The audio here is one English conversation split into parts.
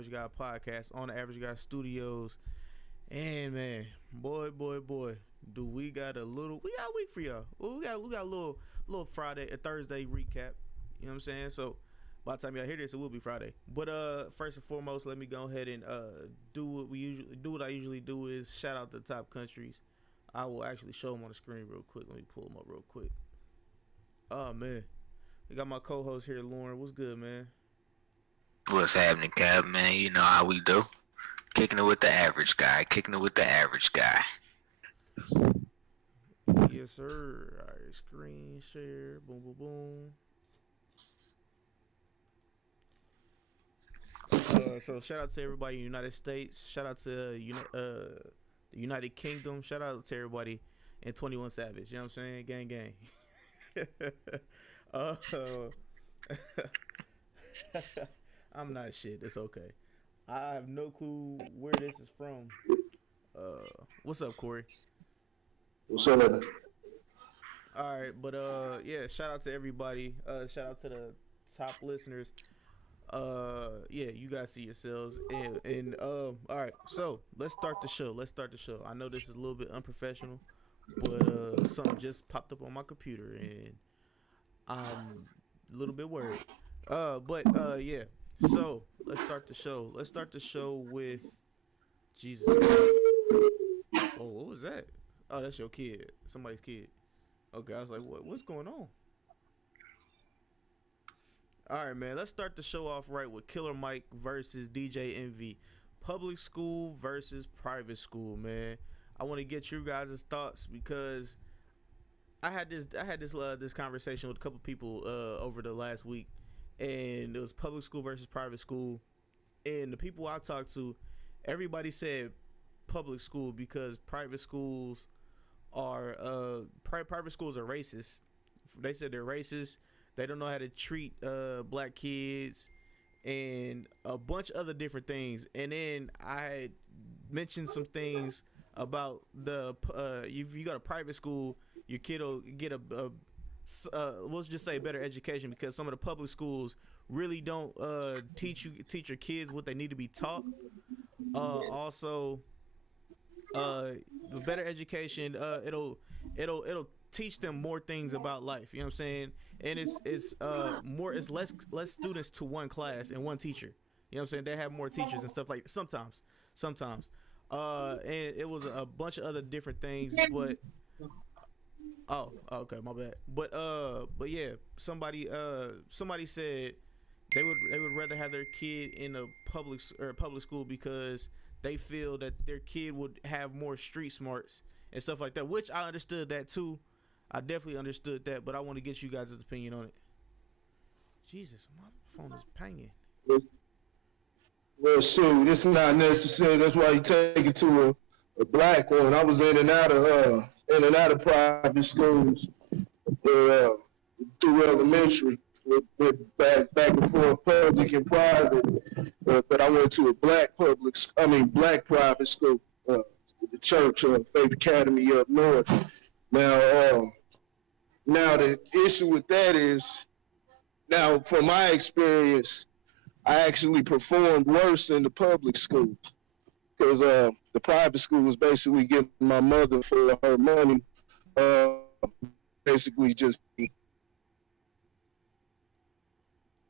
Average Guy podcast on the Average Guy Studios. And man, boy, do we got a week for y'all. Well, we got a little Friday, a Thursday recap. You know what I'm saying? So by the time y'all hear this, it will be Friday. But first and foremost, let me go ahead and do what I usually do is shout out the top countries. I will actually show them on the screen real quick. Let me pull them up real quick. Oh man, we got my co-host here, Lauren. What's good, man? What's happening, Cap, man? You know how we do. Kicking it with the average guy. Yes, sir. All right, screen share. Boom, boom, boom. So shout out to everybody in the United States. Shout out to the United Kingdom. Shout out to everybody in 21 Savage. You know what I'm saying? Gang. I'm not shit. It's okay. I have no clue where this is from. What's up, Corey? What's up? All right, but yeah, shout out to everybody. Shout out to the top listeners. Yeah, you guys see yourselves. And all right, so let's start the show. I know this is a little bit unprofessional, but something just popped up on my computer, and I'm a little bit worried. But yeah. So let's start the show. Let's start the show with Jesus Christ. Oh, what was that? Oh, that's your kid. Somebody's kid. Okay, I was like, what's going on? All right, man. Let's start the show off right with Killer Mike versus DJ Envy. Public school versus private school, man. I want to get you guys' thoughts because I had this conversation with a couple people over the last week. And it was public school versus private school. And the people I talked to, everybody said public school because private schools are racist. They said they're racist. They don't know how to treat black kids and a bunch of other different things. And then I had mentioned some things about if you go to private school, your kid will get a let's just say better education because some of the public schools really don't teach your kids what they need to be taught. Also, the better education, it'll teach them more things about life. You know what I'm saying? And it's less students to one class and one teacher. You know what I'm saying? They have more teachers and stuff like sometimes. And it was a bunch of other different things, but. Oh, okay, my bad. But yeah, somebody said they would rather have their kid in a public school because they feel that their kid would have more street smarts and stuff like that. Which I understood that too. I definitely understood that, but I want to get you guys' opinion on it. Jesus, my phone is pinging. Well, shoot, this is not necessary. That's why you take it to a black one. I was in and out of private schools through elementary, with back and forth, public and private. But I went to a black private school, the church, Faith Academy up north. Now the issue with that is, now from my experience, I actually performed worse in the public schools. Because the private school was basically getting my mother for her money, basically just.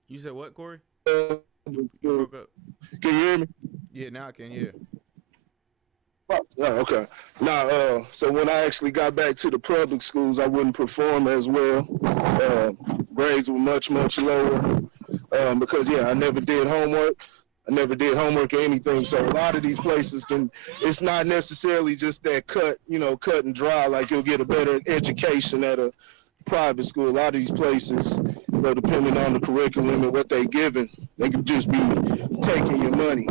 You said what, Corey? You broke up. Can you hear me? Yeah, now I can. Yeah. Oh, okay. Now, so when I actually got back to the public schools, I wouldn't perform as well. Grades were much lower because I never did homework. I never did homework or anything, so a lot of these places it's not necessarily just that cut and dry, like you'll get a better education at a private school. A lot of these places, depending on the curriculum and what they giving, they could just be taking your money,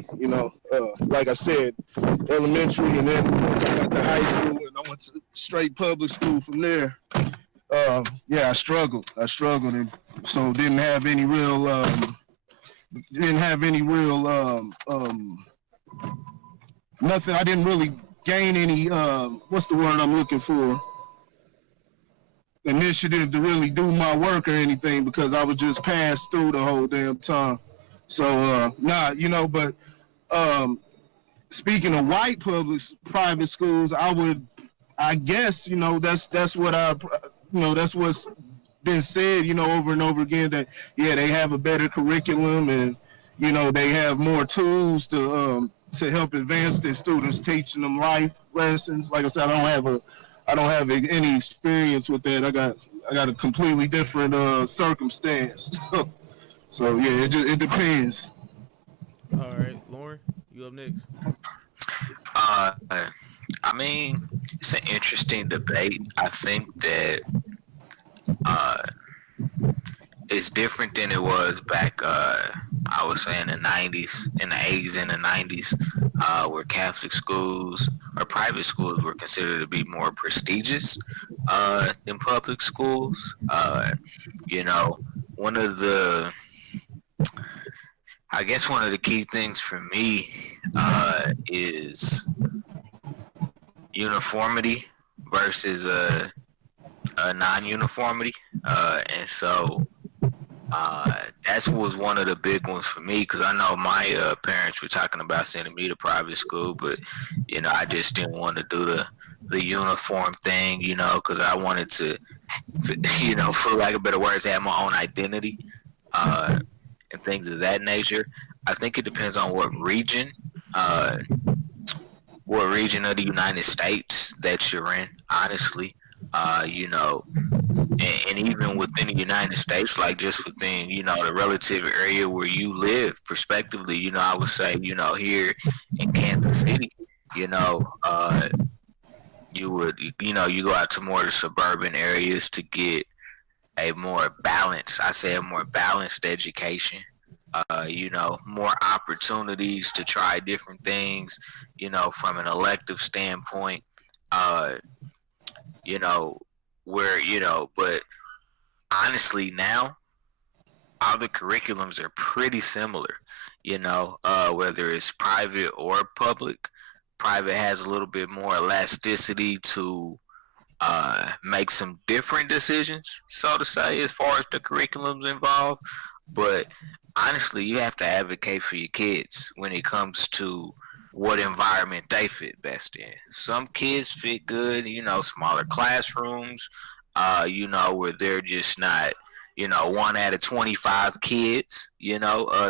like I said, elementary, and then once I got to high school and I went to straight public school from there, I struggled, and so didn't have any real nothing. I didn't really gain any what's the word I'm looking for, initiative to really do my work or anything, because I was just passed through the whole damn time. So nah, but um, speaking of white private schools, I guess, that's what that's what's been said, over and over again, that yeah, they have a better curriculum, and they have more tools to help advance their students, teaching them life lessons. Like I said, I don't have any experience with that. I got a completely different circumstance. So yeah, it depends. All right, Lauren, you up next. Uh, I mean, it's an interesting debate. I think that uh, it's different than it was back. I would say in the '90s, in the '80s, and the '90s, where Catholic schools or private schools were considered to be more prestigious than public schools. You know, one of the I guess one of the key things for me is uniformity versus a non-uniformity, and so uh, that was one of the big ones for me because I know my parents were talking about sending me to private school, but I just didn't want to do the uniform thing, because I wanted to, for lack of better words, have my own identity uh, and things of that nature. I think it depends on uh, what region of the United States that you're in. Honestly, and even within the United States, like just within, the relative area where you live, prospectively, I would say, here in Kansas City, you know, you would, you go out to more of the suburban areas to get a more balanced, I say a more balanced education. More opportunities to try different things, from an elective standpoint. Uh, you know, but honestly now all the curriculums are pretty similar, whether it's private or public. Private has a little bit more elasticity to make some different decisions, so to say, as far as the curriculums involved. But honestly, you have to advocate for your kids when it comes to what environment they fit best in. Some kids fit good, smaller classrooms, where they're just not, one out of 25 kids,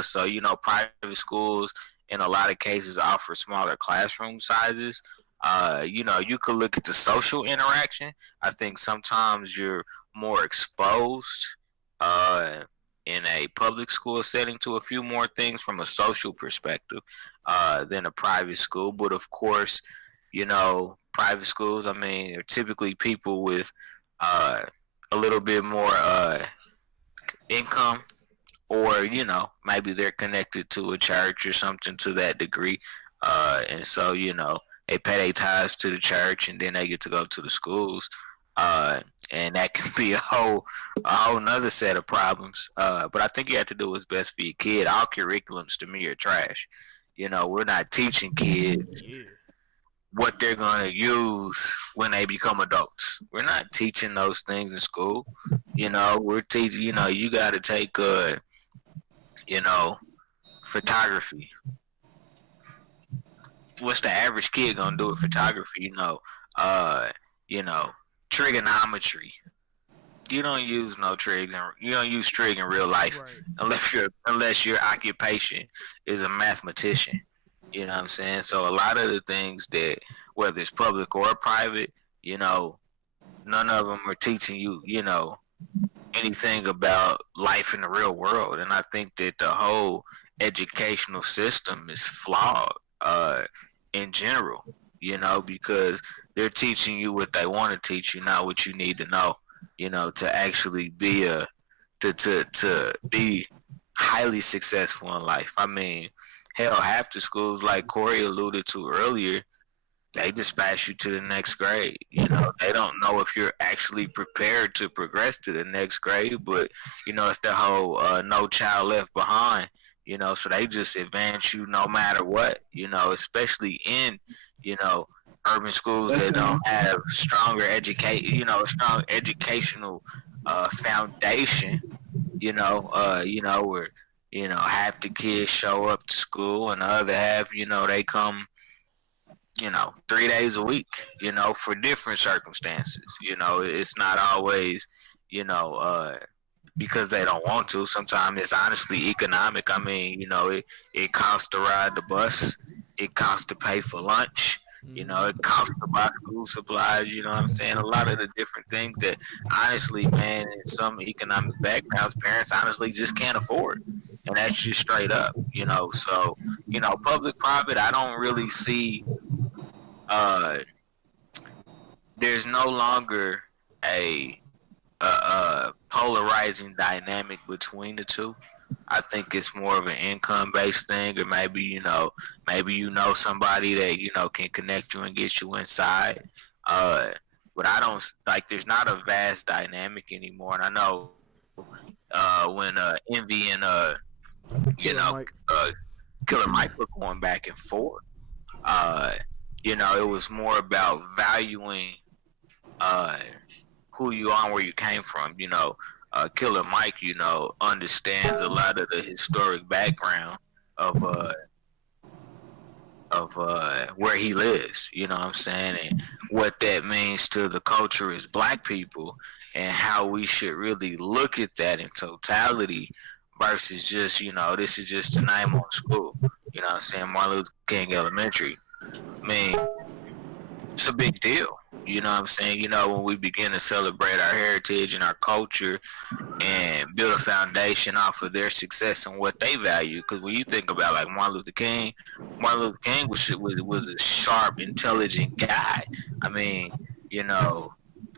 so, private schools in a lot of cases offer smaller classroom sizes. You could look at the social interaction. I think sometimes you're more exposed uh, in a public school setting to a few more things from a social perspective than a private school. But of course, private schools, I mean, are typically people with uh, a little bit more income, or maybe they're connected to a church or something to that degree, and so they pay their ties to the church and then they get to go to the schools, uh, and that can be a whole nother set of problems. But I think you have to do what's best for your kid. All curriculums to me are trash. We're not teaching kids Yeah. what they're gonna use when they become adults. We're not teaching those things in school. We're teaching. You got to take you know, photography. What's the average kid gonna do with photography? Uh, you know, trigonometry. You don't use no trigs, and you don't use trig in real life Right. unless your occupation is a mathematician. You know what I'm saying? So a lot of the things that, whether it's public or private, you know, none of them are teaching you, anything about life in the real world. And I think that the whole educational system is flawed in general, because they're teaching you what they want to teach you, not what you need to know, to actually be to be highly successful in life. I mean, hell, half the schools, like Corey alluded to earlier, they dispatch you to the next grade. They don't know if you're actually prepared to progress to the next grade, but it's the whole no child left behind. So they just advance you no matter what. Especially in you know urban schools That's that it. don't have stronger strong educational foundation. Where half the kids show up to school, and the other half, they come, 3 days a week, for different circumstances. It's not always, you know, because they don't want to. Sometimes it's honestly economic. I mean, it costs to ride the bus, it costs to pay for lunch. Mm-hmm. It costs to buy school supplies. You know what I'm saying? A lot of the different things that, honestly, man, in some economic backgrounds, parents honestly just can't afford, and that's just straight up. So public private, I don't really see. Uh, there's no longer a polarizing dynamic between the two. I think it's more of an income based thing, or maybe somebody that can connect you and get you inside. Uh, but I don't like. There's not a vast dynamic anymore, and I know when Envy and you know Killer Mike. Killer Mike were going back and forth. Uh, it was more about valuing uh who you are and where you came from. Killer Mike, understands a lot of the historic background of where he lives. You know what I'm saying, and what that means to the culture as Black people, and how we should really look at that in totality, versus just this is just a name on school. You know what I'm saying, Martin Luther King Elementary. I mean, it's a big deal. You know what I'm saying? When we begin to celebrate our heritage and our culture and build a foundation off of their success and what they value. Because when you think about like Martin Luther King was a sharp, intelligent guy. I mean, you know,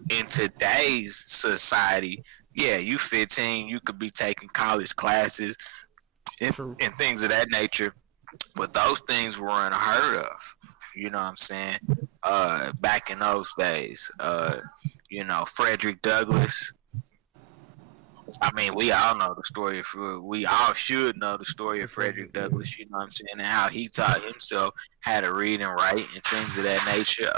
in today's society, yeah, you 15, you could be taking college classes and, True. and things of that nature, but those things were unheard of. You know what I'm saying? Back in those days, Frederick Douglass. I mean, we all know the story of. We all should know the story of Frederick Douglass. You know what I'm saying, and how he taught himself how to read and write and things of that nature.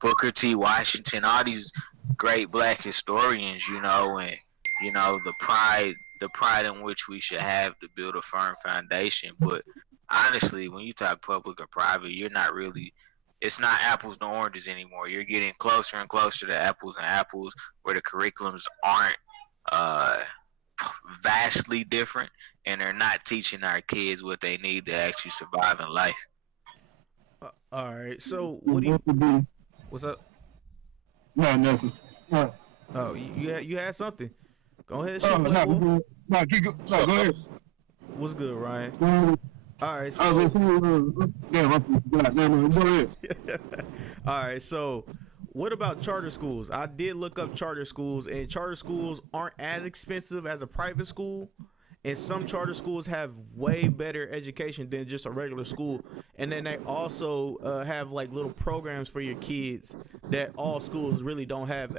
Booker T. Washington, all these great Black historians. And the pride in which we should have to build a firm foundation. But honestly, when you talk public or private, you're not really. It's not apples to oranges anymore. You're getting closer and closer to apples and apples, where the curriculums aren't uh, vastly different, and they're not teaching our kids what they need to actually survive in life. All right. So what do you? What would be? What's up? No, nothing. No, Oh, you had something. Go ahead, shoot, no, Playboy. no, keep go. What's No, up, go ahead. fellas? What's good, Ryan? All right. I was So gonna say, damn, I forgot. No, go ahead. all right. So what about charter schools? I did look up charter schools, and charter schools aren't as expensive as a private school. And some charter schools have way better education than just a regular school. And then they also have like little programs for your kids that all schools really don't have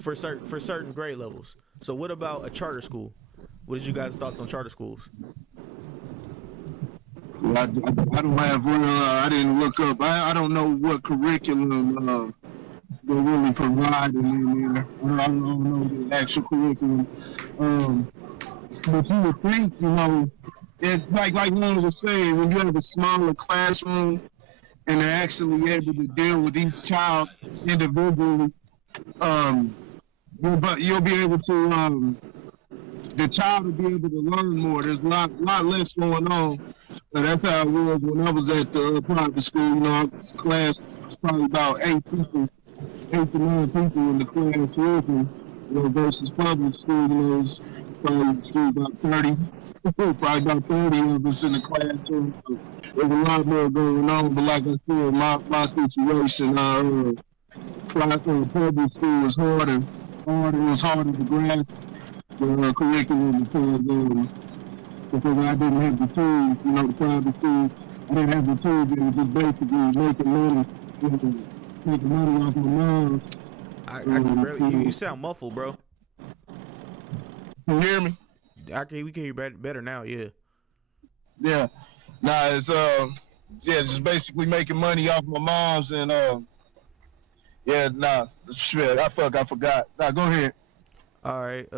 for certain grade levels. So what about a charter school? What is you guys' thoughts on charter schools? I don't have real. I didn't look up. I don't know what curriculum they really provide in there. I don't know the actual curriculum. Um, but you would think, it like one was saying, when you have a smaller classroom and they're actually able to deal with each child individually, um, you'll be able to the child will be able to learn more. There's a lot less going on. And that's how it was when I was at the private school. Class was probably about 8 to 9 people in the class working, versus public school, it's probably about 30, probably about 30 of us in the classroom. So there's a lot more going on. But like I said, my situation, public school was harder. It was harder to grasp the curriculum because I didn't have the tools, the private school. I didn't have the tools. It was just basically making money off my mom. I can barely. You sound muffled, bro. Can you hear me? We can hear you better now. Yeah. Yeah. Nah, it's just basically making money off my mom's and yeah, nah, shit, I forgot. Nah, go ahead. All right.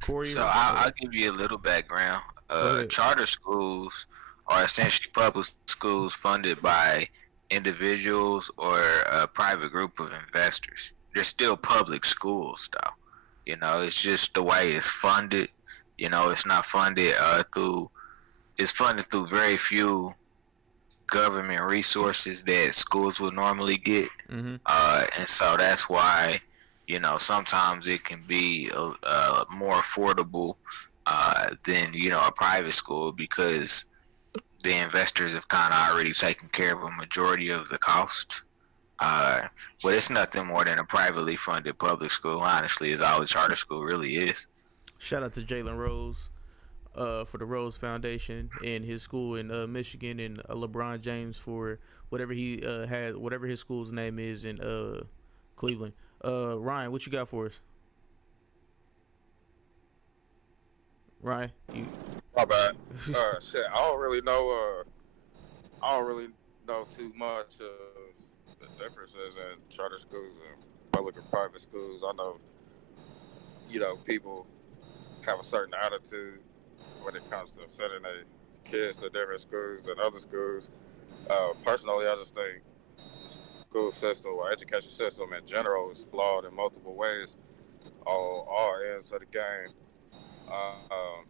Corey, So I'll give you a little background. go ahead. Charter schools are essentially public schools funded by individuals or a private group of investors. They're still public schools, though. It's just the way it's funded. It's not funded through. It's funded through very few government resources that schools would normally get, Mm-hmm. and so that's why sometimes it can be more affordable than a private school because the investors have kind of already taken care of a majority of the cost. Uh, but it's nothing more than a privately funded public school. Honestly, is all a charter school really is. Shout out to Jalen Rose, for the Rose Foundation and his school in Michigan, and LeBron James for whatever he had, whatever his school's name is in Cleveland. Ryan, what you got for us? Ryan, you My bad. Shit, I don't really know. I don't really know too much of the differences in charter schools and public and private schools. I know, people have a certain attitude when it comes to sending their kids to different schools than other schools. Personally, I just think the school system or education system in general is flawed in multiple ways. All ends of the game. Um,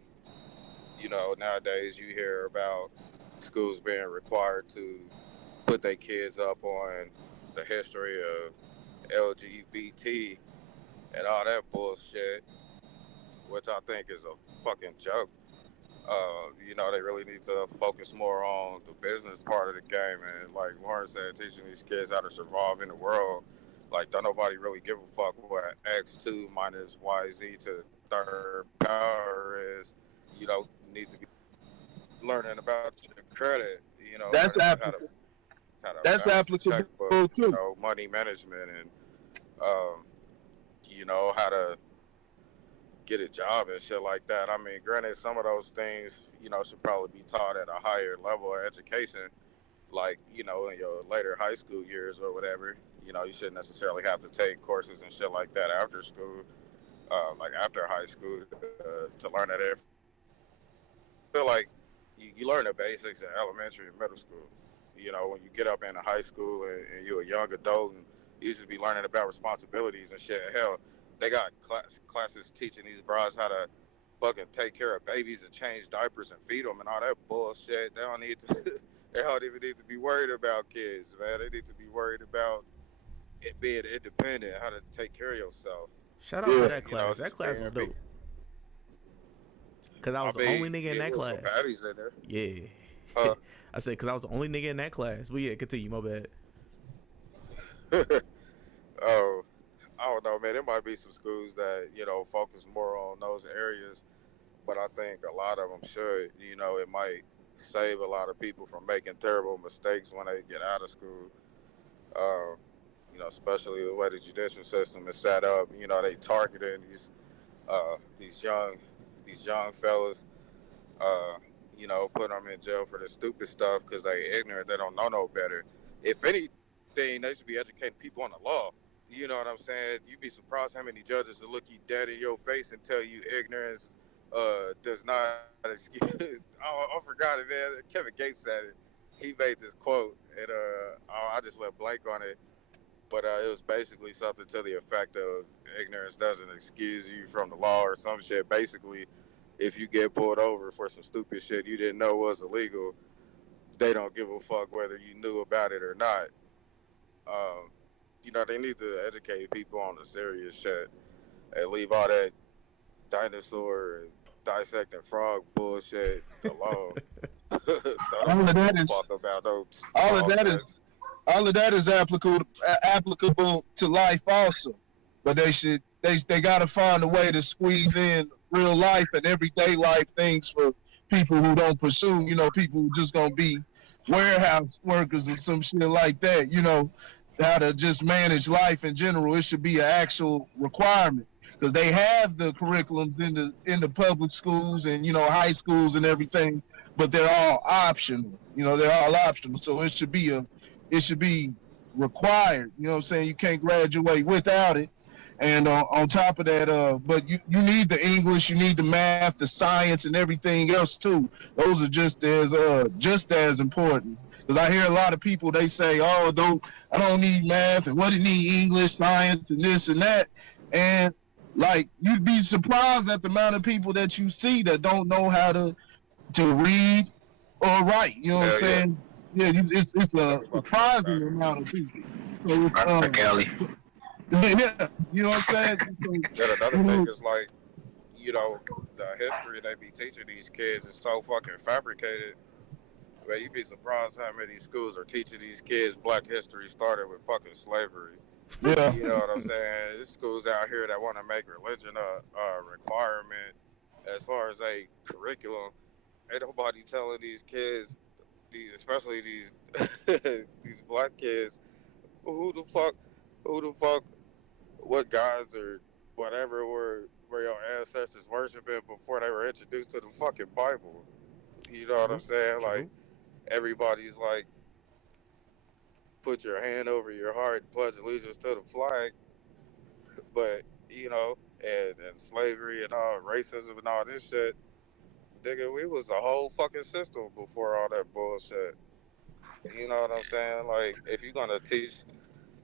Nowadays you hear about schools being required to put their kids up on the history of LGBT and all that bullshit, which I think is a fucking joke. They really need to focus more on the business part of the game. And like Lauren said, teaching these kids how to survive in the world. Like, don't nobody really give a fuck what X2 minus YZ to the third power is. You need to be learning about your credit. That's learning applicable. how to That's balance a applicable checkbook, too. money management, and how to get a job and shit like that. I mean, granted, some of those things, should probably be taught at a higher level of education, like, in your later high school years or whatever. You shouldn't necessarily have to take courses and shit like that after school, like after high school, to learn that. I feel like you learn the basics in elementary and middle school. When you get up into high school and you're a young adult and you should be learning about responsibilities and shit. Hell, they got classes teaching these bras how to fucking take care of babies and change diapers and feed them and all that bullshit. They don't need to. They don't even need to be worried about kids, man. They need to be worried about it being independent, how to take care of yourself. shout out to that class. That class was dope. Cause I was the only nigga in that class. Some baddies in there. Yeah. I said, cause I was the only nigga in that class. But yeah, continue. My bad. Oh, I don't know, man. There might be some schools that focus more on those areas, but I think a lot of them should. It might save a lot of people from making terrible mistakes when they get out of school. Especially the way the judicial system is set up. They targeting these young fellas. Putting them in jail for the stupid stuff because they ignorant. They don't know no better. If anything, they should be educating people on the law. You know what I'm saying? You'd be surprised how many judges will look you dead in your face and tell you ignorance does not excuse. I forgot it, man. Kevin Gates said it. He made this quote, and I just went blank on it. But it was basically something to the effect of ignorance doesn't excuse you from the law or some shit. Basically, if you get pulled over for some stupid shit you didn't know was illegal, they don't give a fuck whether you knew about it or not. They need to educate people on the serious shit and leave all that dinosaur and dissecting frog bullshit alone. All of that is fuck about those all of that things. is all of that is applicable to life also. But they gotta find a way to squeeze in real life and everyday life things for people who don't pursue, people who just gonna be warehouse workers and some shit like that, how to just manage life in general. It should be an actual requirement because they have the curriculums in the public schools and high schools and everything, but they're all optional. They're all optional. So it should be required. You know what I'm saying? You can't graduate without it. And on top of that, but you need the English, you need the math, the science, and everything else too. Those are just as important. Because I hear a lot of people, they say, "Oh, I don't need math, and what do you need English, science, and this and that." And like you'd be surprised at the amount of people that you see that don't know how to read or write. You know what I'm saying? Yeah, it's a surprising amount of people. So it's Kelly. yeah, you know what I'm saying? Then another thing is like, you know, the history they be teaching these kids is so fucking fabricated. Man, you'd be surprised how many schools are teaching these kids Black history started with fucking slavery. Yeah. You know what I'm saying? There's schools out here that want to make religion a requirement as far as a curriculum. Ain't nobody telling these kids, especially these these Black kids, who the fuck, what gods or whatever were your ancestors worshiping before they were introduced to the fucking Bible. You know what I'm saying? Like, everybody's like, put your hand over your heart and pledge allegiance to the flag. But, you know, and slavery and all racism and all this shit, nigga, we was a whole fucking system before all that bullshit. You know what I'm saying? Like, if you're gonna teach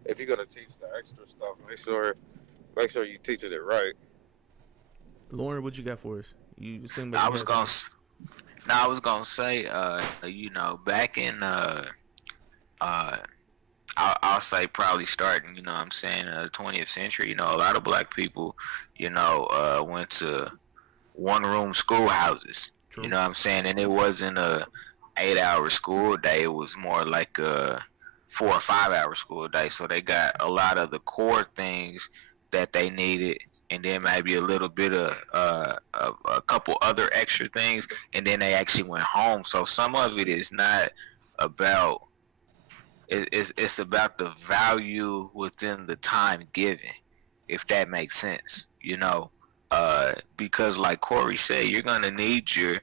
the extra stuff, make sure you teaching it right. Lauren, what you got for us? You seem like I was gonna say, you know, back in I'll say probably starting, you know what I'm saying, 20th century, you know, a lot of Black people, you know, went to one-room schoolhouses. True. You know what I'm saying? And it wasn't a 8-hour school day. It was more like a 4 or 5 hour school day. So they got a lot of the core things that they needed, and then maybe a little bit of a couple other extra things, and then they actually went home. So some of it is not about it's about the value within the time given, if that makes sense, you know. Because like Corey said, you're gonna need your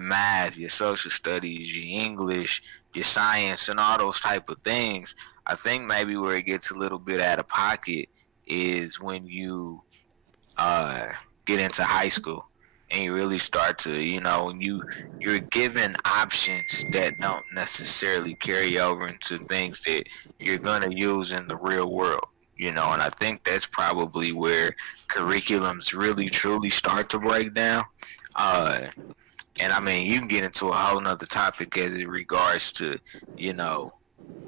math, your social studies, your English, your science, and all those type of things. I think maybe where it gets a little bit out of pocket is when you get into high school and you really start to, you know, when you're given options that don't necessarily carry over into things that you're gonna use in the real world. You know, and I think that's probably where curriculums really truly start to break down. And I mean, you can get into a whole nother topic as it regards to, you know,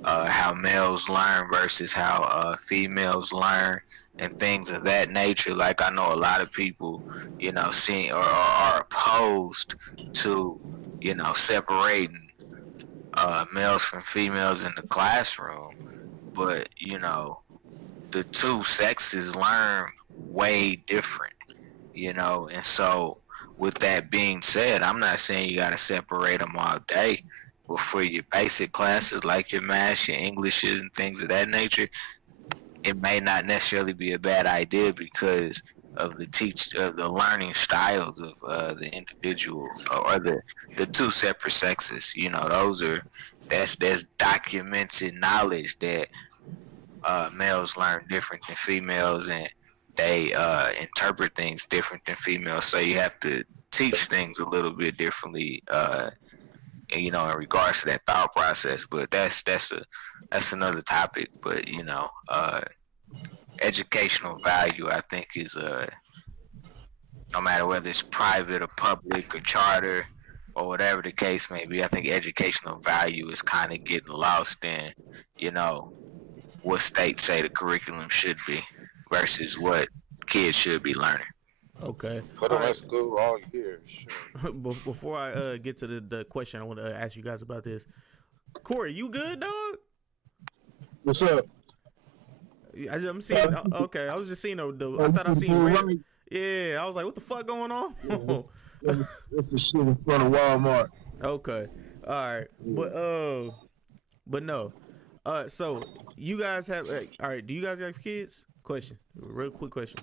how males learn versus how females learn and things of that nature. Like, I know a lot of people, you know, see or are opposed to, you know, separating males from females in the classroom, but you know, the two sexes learn way different, you know. And so with that being said, I'm not saying you got to separate them all day, but for your basic classes like your math, your Englishes, and things of that nature, it may not necessarily be a bad idea because of the learning styles of the individual or the two separate sexes. You know, that's documented knowledge that males learn different than females, and they interpret things different than females. So you have to teach things a little bit differently, you know, in regards to that thought process. But that's another topic. But you know, educational value, I think, is no matter whether it's private or public or charter or whatever the case may be. I think educational value is kind of getting lost in, you know, what states say the curriculum should be versus what kids should be learning. Okay. Put them at school all year. Sure. Before I get to the question, I want to ask you guys about this. Corey, you good, dog? What's up? I'm seeing. Okay, I was just seeing I thought I seen red. Yeah, I was like, what the fuck going on? That's the shit in front of Walmart. Okay, all right, but no. So you guys have all right? Do you guys have kids? Question, real quick question.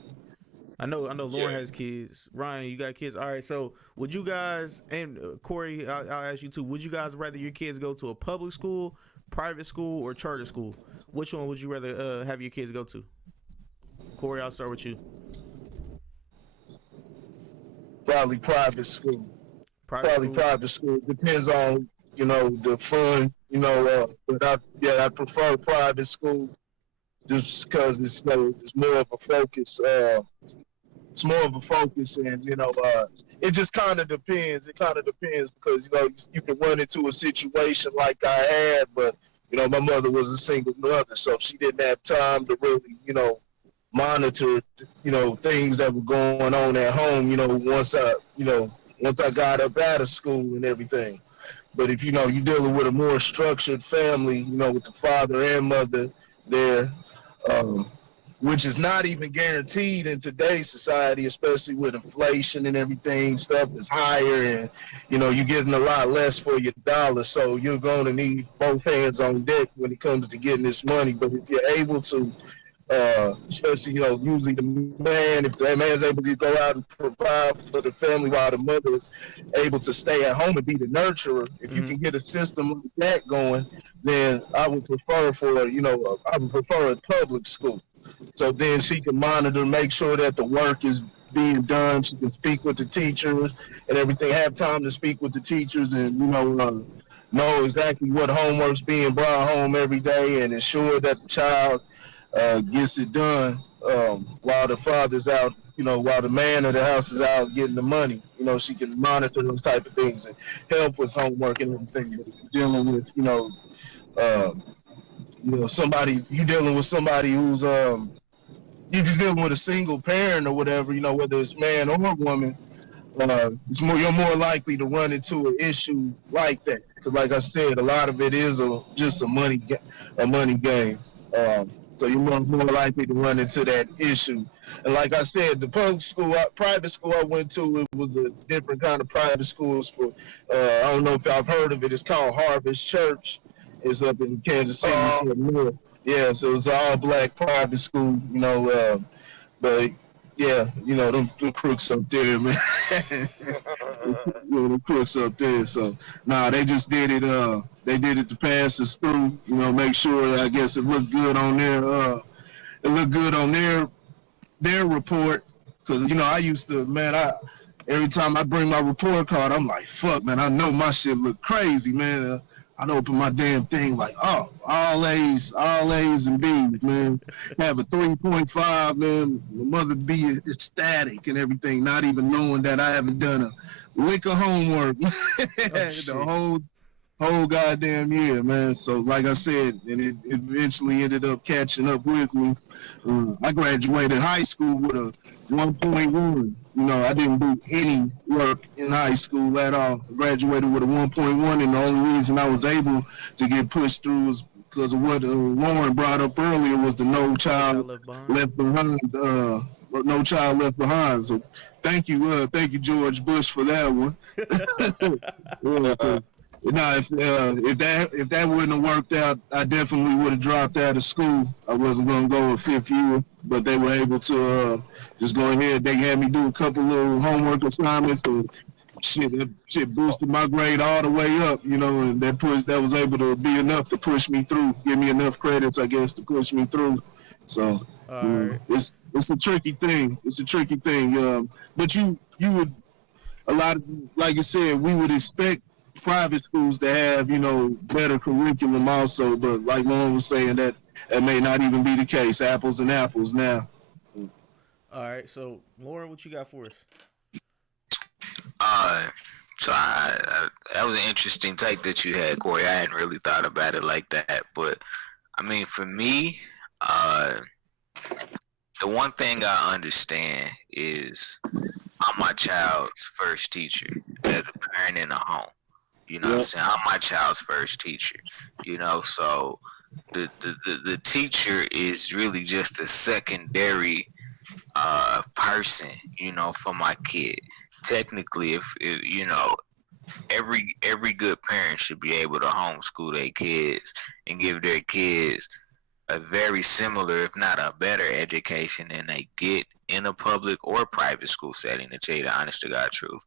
I know Lauren has kids. Ryan, you got kids. All right, so would you guys, and Corey, I'll ask you too, would you guys rather your kids go to a public school, private school, or charter school? Which one would you rather have your kids go to? Corey, I'll start with you. Probably private school. Private Probably school. private school. Depends on, the fund, but I prefer private school just because it's more of a focus. It's more of a focus, and it just kind of depends. It kind of depends because you can run into a situation like I had, but my mother was a single mother, so she didn't have time to really monitor things that were going on at home. Once I got up out of school and everything. But if you're dealing with a more structured family, with the father and mother there. Which is not even guaranteed in today's society, especially with inflation and everything. Stuff is higher, and you're getting a lot less for your dollar. So you're going to need both hands on deck when it comes to getting this money. But if you're able to, especially usually the man, if the man's able to go out and provide for the family while the mother is able to stay at home and be the nurturer, if you can get a system like that going, then I would prefer a public school. So then she can monitor, make sure that the work is being done. She can speak with the teachers and everything, have time to speak with the teachers and, know exactly what homework's being brought home every day and ensure that the child gets it done while the father's out, while the man of the house is out getting the money. She can monitor those type of things and help with homework and everything. But if you're dealing with, you're dealing with somebody who's you're just dealing with a single parent or whatever, whether it's man or woman, you're more likely to run into an issue like that. Because, like I said, a lot of it is just a money game. So you're more likely to run into that issue. And like I said, the private school I went to, it was a different kind of private schools for. I don't know if y'all have heard of it. It's called Harvest Church. It's up in Kansas City. Yeah, so it's an all-black private school, but yeah, them crooks up there, man. Them crooks up there. So, they just did it. They did it to pass us through. Make sure. I guess it looked good on their report. Because I used to, man. Every time I bring my report card, I'm like, fuck, man. I know my shit look crazy, man. I'd open my damn thing like, oh, all A's and B's, man. Have a 3.5, man. My mother be ecstatic and everything, not even knowing that I haven't done a lick of homework the whole goddamn year, man. So, like I said, and it eventually ended up catching up with me. I graduated high school with a 1.1. I didn't do any work in high school at all. I graduated with a 1.1, and the only reason I was able to get pushed through was because of what Lauren brought up earlier was the no child left behind. No child left behind. So thank you, George Bush, for that one. If that wouldn't have worked out, I definitely would have dropped out of school. I wasn't going to go a fifth year, but they were able to just go ahead. They had me do a couple little homework assignments, and shit boosted my grade all the way up, and that was able to be enough to push me through, give me enough credits, I guess, to push me through. So right. It's a tricky thing. But you would a lot of, like I said, we would expect private schools to have, better curriculum also, but like Lauren was saying, that may not even be the case. Apples and apples now. All right, so Lauren, what you got for us? So that was an interesting take that you had, Corey. I hadn't really thought about it like that, but I mean, for me, the one thing I understand is I'm my child's first teacher as a parent in a home. What I'm saying? I'm my child's first teacher. So the teacher is really just a secondary person, for my kid. Technically, if every good parent should be able to homeschool their kids and give their kids a very similar, if not a better education than they get in a public or private school setting, to tell you the honest to God truth.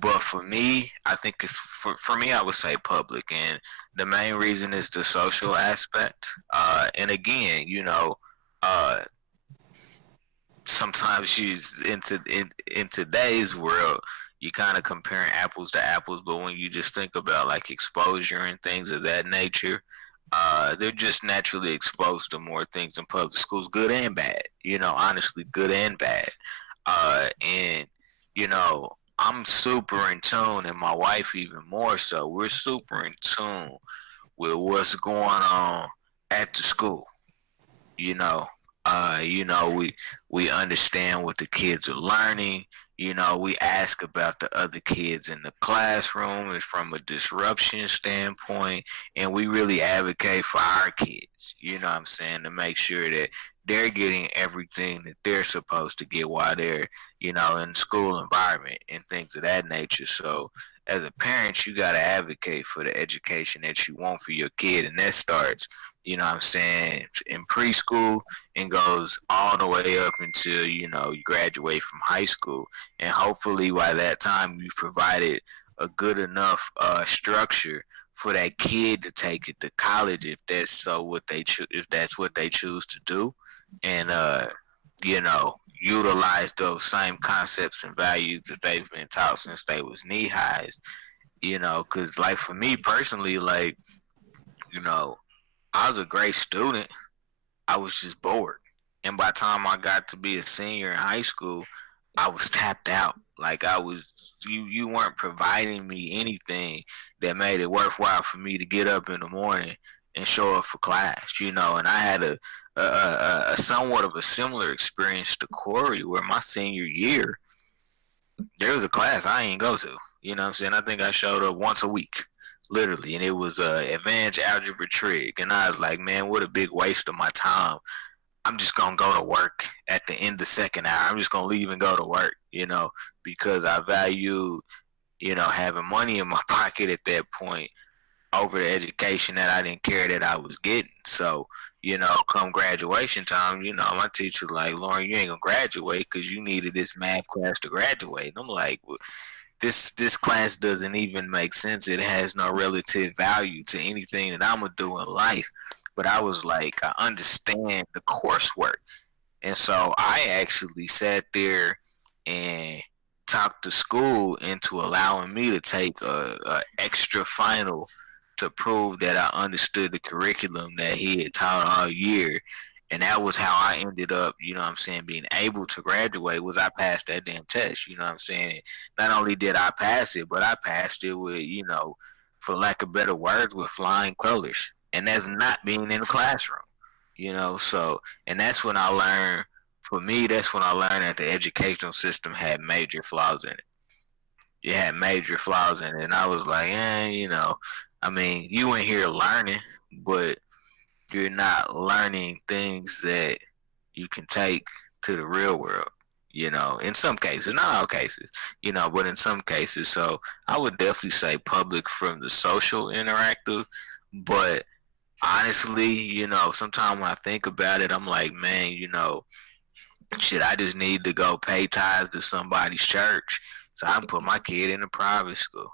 But for me, I think it's for me, I would say public, and the main reason is the social aspect. And again, uh sometimes you in today's world you kind of comparing apples to apples, but when you just think about like exposure and things of that nature, they're just naturally exposed to more things in public schools, good and bad, honestly, good and bad. And I'm super in tune, and my wife even more so. We're super in tune with what's going on at the school. you know we understand what the kids are learning. We ask about the other kids in the classroom and from a disruption standpoint, and we really advocate for our kids, what I'm saying, to make sure that they're getting everything that they're supposed to get while they're in the school environment and things of that nature. So as a parent, you got to advocate for the education that you want for your kid, and that starts, what I'm saying, in preschool and goes all the way up until, you graduate from high school. And hopefully by that time, you've provided a good enough structure for that kid to take it to college if that's what they choose to do, and utilize those same concepts and values that they've been taught since they was knee highs. Because like for me personally, like, you know I was a great student. I was just bored. And by the time I got to be a senior in high school, I was tapped out. Like I was, you weren't providing me anything that made it worthwhile for me to get up in the morning and show up for class. And I had a somewhat of a similar experience to Corey, where my senior year there was a class I ain't go to. You know what I'm saying? I think I showed up once a week, literally, and it was advanced algebra trig. And I was like, man, what a big waste of my time. I'm just gonna go to work at the end of the second hour. I'm just gonna leave and go to work, because I value, having money in my pocket at that point over the education that I didn't care that I was getting. So, come graduation time, my teacher like, Lauren, you ain't gonna graduate because you needed this math class to graduate. And I'm like, well, this class doesn't even make sense. It has no relative value to anything that I'm gonna do in life. But I was like, I understand the coursework, and so I actually sat there and talked the school into allowing me to take a extra final to prove that I understood the curriculum that he had taught all year. And that was how I ended up, what I'm saying, being able to graduate. Was I passed that damn test, what I'm saying? Not only did I pass it, but I passed it with, for lack of better words, with flying colors. And that's not being in the classroom, so, and that's when I learned, for me, that's when I learned that the educational system had major flaws in it. It had major flaws in it. And I was like, I mean, you in here learning, but you're not learning things that you can take to the real world, in some cases, not all cases, but in some cases. So I would definitely say public from the social interactive, but honestly, sometimes when I think about it, I'm like, man, shit, I just need to go pay tithes to somebody's church so I can put my kid in a private school.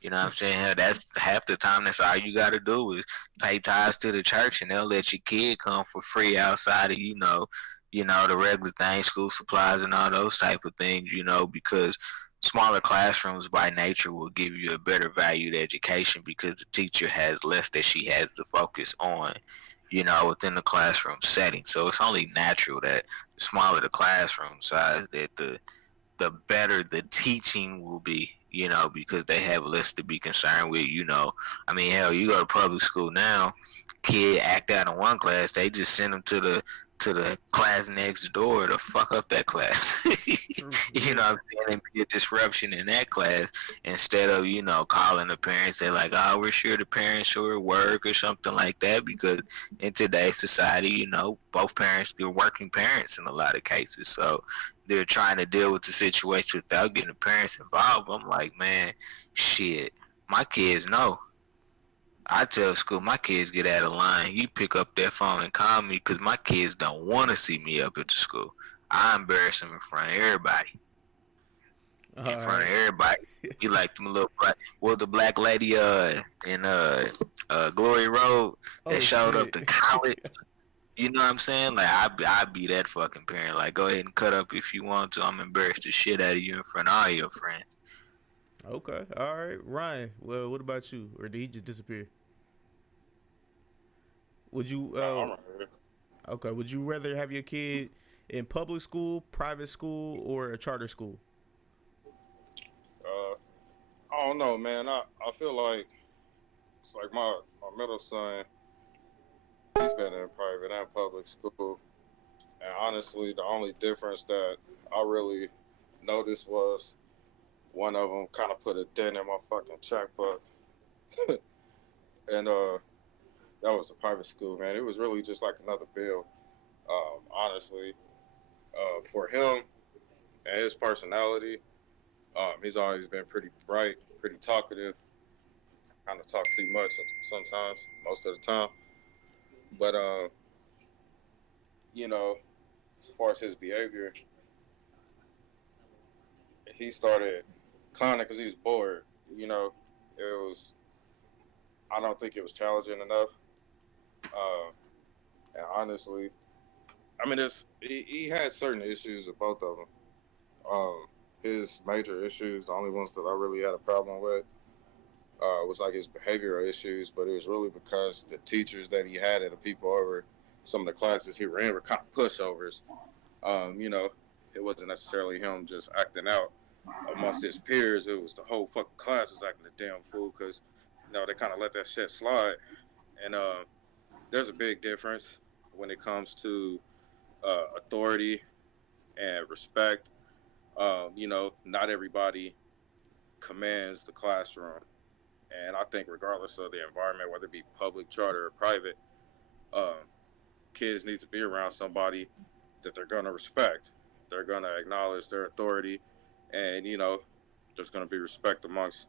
You know what I'm saying? Hell, that's half the time. That's all you got to do is pay tithes to the church, and they'll let your kid come for free outside of the regular things, school supplies, and all those type of things. Because smaller classrooms by nature will give you a better valued education because the teacher has less that she has to focus on, within the classroom setting. So it's only natural that the smaller the classroom size, that the better the teaching will be, because they have less to be concerned with, I mean, hell, you go to public school now, kid act out in one class, they just send them to the class next door to fuck up that class. You know what I'm saying? And be a disruption in that class instead of, calling the parents, they like, oh, we're sure the parents are at work or something like that, because in today's society, both parents, they're working parents in a lot of cases. So they're trying to deal with the situation without getting the parents involved. I'm like, man, shit, my kids know. I tell school, my kids get out of line. You pick up that phone and call me because my kids don't want to see me up at the school. I embarrass them in front of everybody. All In front right. of everybody. You like them little black, well, the black lady in Glory Road that Oh showed up shit. to college. You know what I'm saying? Like I be that fucking parent. Like go ahead and cut up if you want to. I'm embarrassed the shit out of you in front of all your friends. Okay, all right, Ryan. Well, what about you? Or did he just disappear? Would you? No, I'm right here. Okay. Would you rather have your kid in public school, private school, or a charter school? Uh, I don't know, man. I feel like it's like my middle son. He's been in private and public school, and honestly, the only difference that I really noticed was one of them kind of put a dent in my fucking checkbook, and that was a private school, man. It was really just like another bill. Honestly, for him and his personality, he's always been pretty bright, pretty talkative. Kind of talk too much sometimes, most of the time. But you know, as far as his behavior, he started clowning because he was bored. You know, it was. I don't think it was challenging enough. Uh, and honestly, I mean, he had certain issues with both of them. His major issues, the only ones that I really had a problem with, was like his behavioral issues, but it was really because the teachers that he had and the people over some of the classes he ran were kind of pushovers. You know, it wasn't necessarily him just acting out amongst his peers. It was the whole fucking class was acting a damn fool because, they kind of let that shit slide. And there's a big difference when it comes to authority and respect. Not everybody commands the classroom. And I think regardless of the environment, whether it be public, charter, or private, um, kids need to be around somebody that they're going to respect. They're going to acknowledge their authority, and there's going to be respect amongst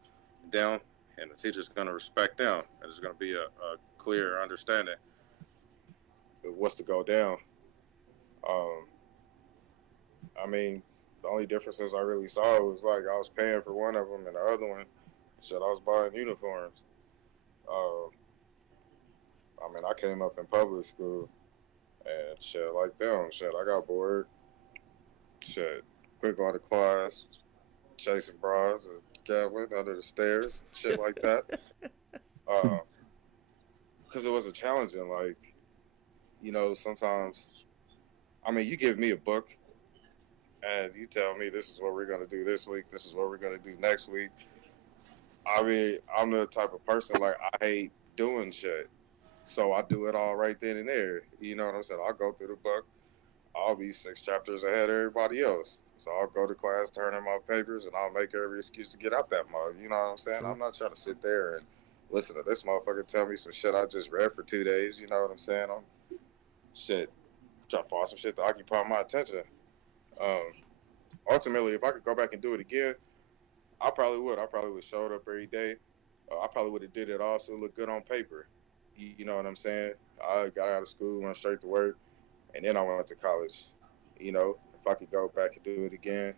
them, and the teacher's going to respect them, and there's going to be a clear understanding of what's to go down. Um, I mean, the only differences I really saw was like I was paying for one of them, and the other one, shit, I was buying uniforms. Uh, I mean, I came up in public school and shit like them. Shit, I got bored. Shit, quit going to class, chasing bras and gambling under the stairs, shit like that. Because it wasn't challenging. Like, sometimes, I mean, you give me a book and you tell me this is what we're going to do this week, this is what we're going to do next week. I mean, I'm the type of person, like, I hate doing shit. So I do it all right then and there. You know what I'm saying? I'll go through the book. I'll be 6 chapters ahead of everybody else. So I'll go to class, turn in my papers, and I'll make every excuse to get out that mug. You know what I'm saying? True. I'm not trying to sit there and listen to this motherfucker tell me some shit I just read for 2 days. You know what I'm saying? I'm shit. Try to find some shit to occupy my attention. Um, Ultimately, if I could go back and do it again, I probably would. I probably would show up every day. I probably would have did it all so it looked good on paper. You know what I'm saying? I got out of school, went straight to work, and then I went to college. If I could go back and do it again,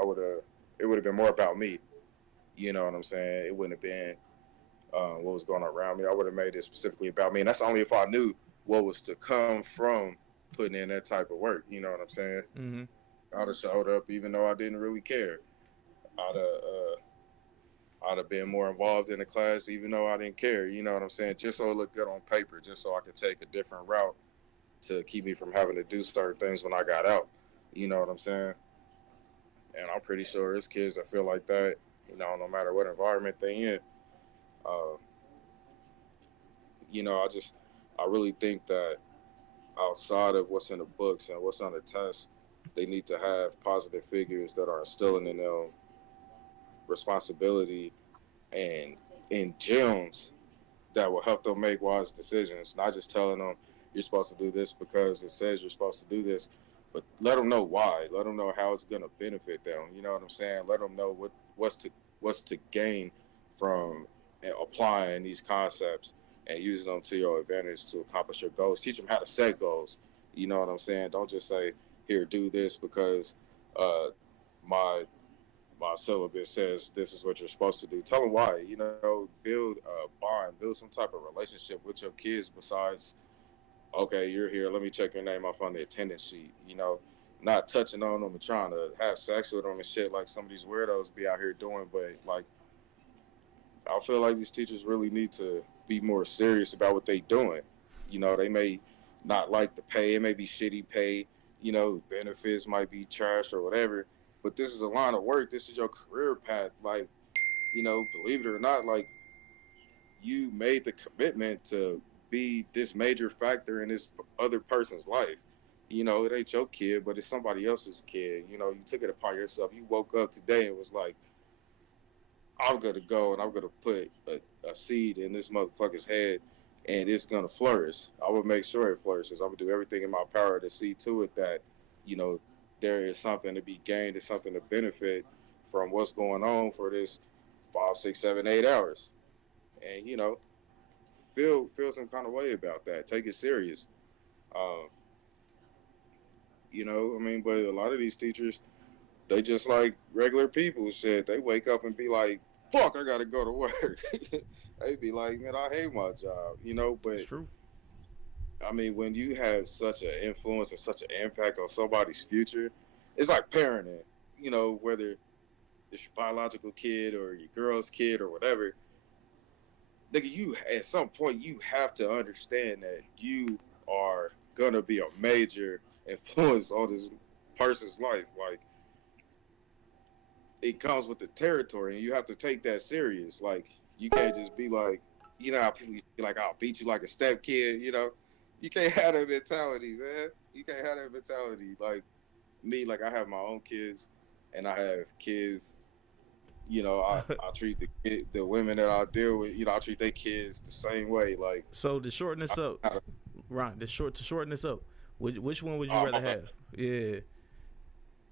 I would have. It would have been more about me. You know what I'm saying? It wouldn't have been what was going on around me. I would have made it specifically about me, and that's only if I knew what was to come from putting in that type of work. You know what I'm saying? Mm-hmm. I'd have showed up even though I didn't really care. I'd have been more involved in the class even though I didn't care. You know what I'm saying? Just so it looked good on paper, just so I could take a different route to keep me from having to do certain things when I got out. You know what I'm saying? And I'm pretty sure there's kids that feel like that. No matter what environment they in. Uh, I really think that outside of what's in the books and what's on the test, they need to have positive figures that are instilling in them responsibility and in gems that will help them make wise decisions. Not just telling them you're supposed to do this because it says you're supposed to do this, but let them know why. Let them know how it's going to benefit them. You know what I'm saying? Let them know what's to gain from applying these concepts and using them to your advantage to accomplish your goals. Teach them how to set goals. You know what I'm saying? Don't just say, "Here, do this," because uh, my syllabus says this is what you're supposed to do. Tell them why. Build a bond, build some type of relationship with your kids besides okay, you're here. Let me check your name off on the attendance sheet. Not touching on them and trying to have sex with them and shit like some of these weirdos be out here doing. But like, I feel like these teachers really need to be more serious about what they doing. They may not like the pay. It may be shitty pay. Benefits might be trash or whatever. But this is a line of work. This is your career path. Like, believe it or not, like you made the commitment to be this major factor in this other person's life. It ain't your kid, but it's somebody else's kid. You took it upon yourself. You woke up today and was like, I'm gonna go and I'm gonna put a seed in this motherfucker's head, and it's gonna flourish. I will make sure it flourishes. I'm gonna do everything in my power to see to it that, you know, there is something to be gained, there's something to benefit from what's going on for this 5, 6, 7, 8 hours, and feel some kind of way about that. Take it serious. Um, I mean, but a lot of these teachers, they just like regular people. Shit, they wake up and be like, "Fuck, I gotta go to work." They be like, "Man, I hate my job," But It's true. I mean, when you have such an influence and such an impact on somebody's future, it's like parenting. Whether it's your biological kid or your girl's kid or whatever, nigga, you at some point you have to understand that you are gonna be a major influence on this person's life. Like, it comes with the territory, and you have to take that serious. Like, you can't just be like, how people be like, "I'll beat you like a step kid." You can't have that mentality, man. You can't have that mentality. Like me, like I have my own kids, and I have kids. I treat the women that I deal with. I treat their kids the same way. Like, So to shorten this up, Ron, to shorten this up, which one would you rather have? Yeah,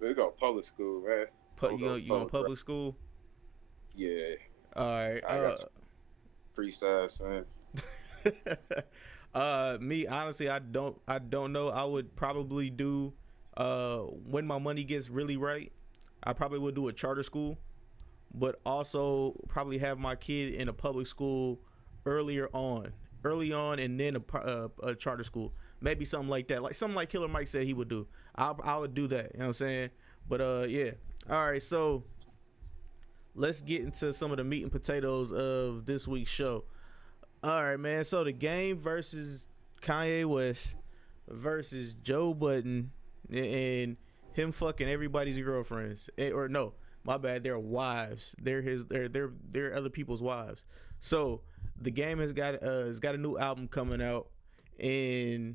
we go public school, man. you on public school? Yeah, All right. I got some priest ass, man. Me honestly, I don't know. I would probably do when my money gets really right, I probably would do a charter school, but also probably have my kid in a public school early on, and then a charter school, maybe something like that, like something like Killer Mike said he would do. I would do that. You know what I'm saying? But yeah. All right, so let's get into some of the meat and potatoes of this week's show. All right, man. So the game versus Kanye West versus Joe Budden and him fucking everybody's girlfriends. Or no, my bad. They're wives. They're other people's wives. So the game has got a new album coming out, and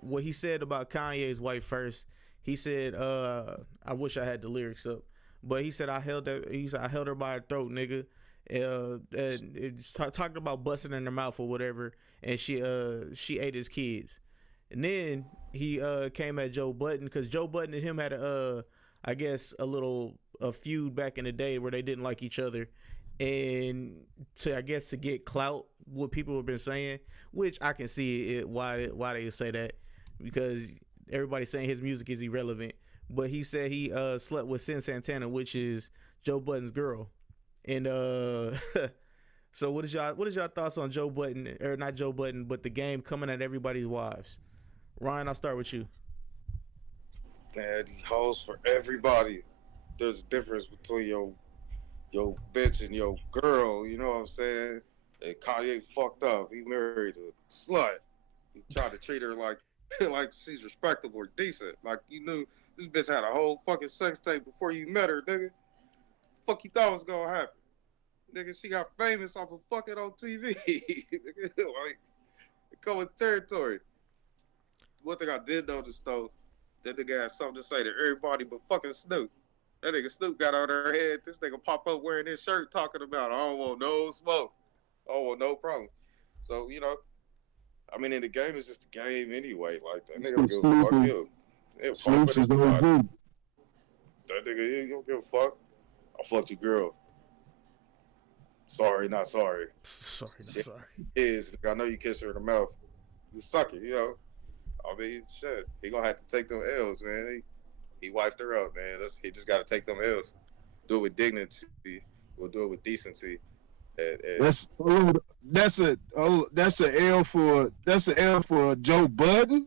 what he said about Kanye's wife first. He said, I wish I had the lyrics up, but he said I held her by her throat, nigga. And it's talking about busting in her mouth or whatever, and she ate his kids. And then he came at Joe Budden, because Joe Budden and him had I guess a feud back in the day where they didn't like each other, and to get clout, what people have been saying, which I can see why they say that, because everybody's saying his music is irrelevant. But he said he slept with Sin Santana, which is Joe Budden's girl. And so what is y'all thoughts on Joe Budden, or not Joe Budden, but the game coming at everybody's wives? Ryan, I'll start with you. Man, these hoes for everybody. There's a difference between your bitch and your girl. You know what I'm saying? And Kanye fucked up. He married a slut. He tried to treat her like like she's respectable or decent. Like, you knew this bitch had a whole fucking sex tape before you met her, nigga. Fuck you thought was gonna happen, nigga? She got famous off of fucking on TV. Nigga, like, it come with territory. One thing I did notice though, that nigga had something to say to everybody but fucking Snoop. That nigga Snoop got on her head. This nigga pop up wearing his shirt talking about, "I don't want no smoke. I don't want no problem." So, I mean, in the game, it's just a game anyway. Like, that nigga don't give a fuck. He'll fuck with everybody. That nigga, he don't give a fuck. I fucked your girl. Sorry, not sorry. Sorry, not sorry. Is, I know you kissed her in the mouth. You suck it, I mean, shit. He gonna have to take them L's, man. He wiped her out, man. He just gotta take them L's. Do it with dignity. We'll do it with decency. That's that's a L for Joe Budden.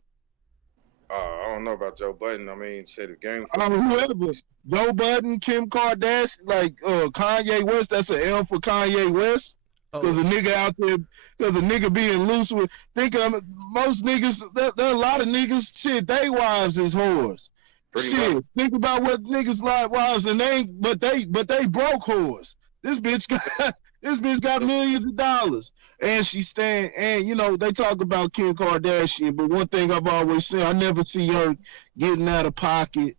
I don't know about Joe Budden. I mean, shit, the game. Whoever. Joe Budden, Kim Kardashian, like Kanye West. That's an L for Kanye West. Because a nigga out there, because a nigga being loose with. Think of most niggas. There are a lot of niggas. Shit, they wives is whores. Shit, think about what niggas like wives and but they broke whores. This bitch got millions of dollars, and she stand. And you know they talk about Kim Kardashian, but one thing I've always said, I never see her getting out of pocket.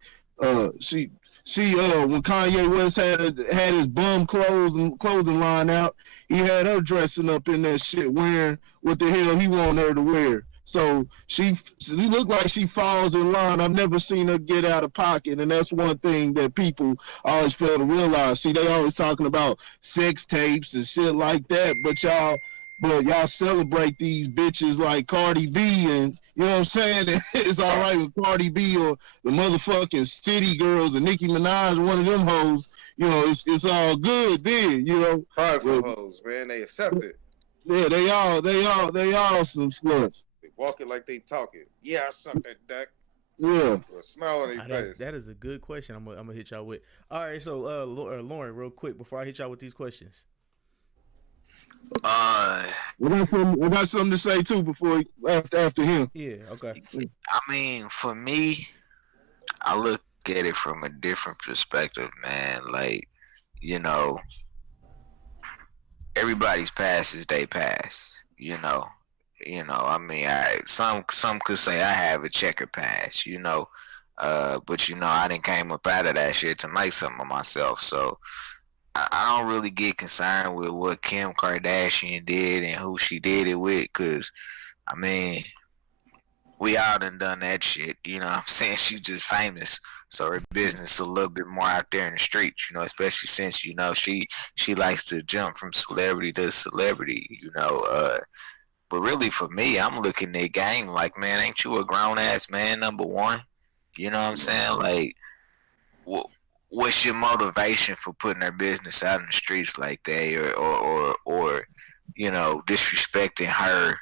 She when Kanye West had his bum clothing line out, he had her dressing up in that shit, wearing what the hell he want her to wear. So she looked like she falls in line. I've never seen her get out of pocket, and that's one thing that people always fail to realize. See, they always talking about sex tapes and shit like that, but y'all celebrate these bitches like Cardi B, and you know what I'm saying? It's all right with Cardi B or the motherfucking City Girls and Nicki Minaj, one of them hoes. You know, it's all good then. You know, prideful hoes, man. They accept it. Yeah, they all some sluts. They walk it like they talk it. Yeah, I suck that dick. Yeah. With a smile on their face. That is a good question. I'm gonna hit y'all with. All right, so Lauren, real quick before I hit y'all with these questions. I got something to say too before after him. Yeah, okay. I mean, for me, I look at it from a different perspective, man. Like, you know, everybody's past is their past. You know. I mean, some could say I have a checker past. You know, but you know, I didn't came up out of that shit to make something of myself. So I don't really get concerned with what Kim Kardashian did and who she did it with, because, I mean, we all done that shit, you know what I'm saying? She's just famous, so her business is a little bit more out there in the streets, you know, especially since, you know, she likes to jump from celebrity to celebrity, you know, but really for me, I'm looking at game like, man, ain't you a grown-ass man, number one? You know what I'm saying? Like, what's your motivation for putting her business out in the streets like that, or you know, disrespecting her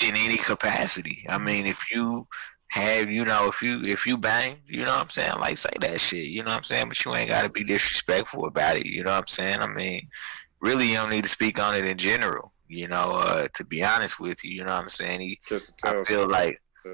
in any capacity? I mean, if you have, you know, if you bang, you know what I'm saying, like, say that shit, you know what I'm saying, but you ain't got to be disrespectful about it, you know what I'm saying? I mean, really, you don't need to speak on it in general, you know, to be honest with you, you know what I'm saying?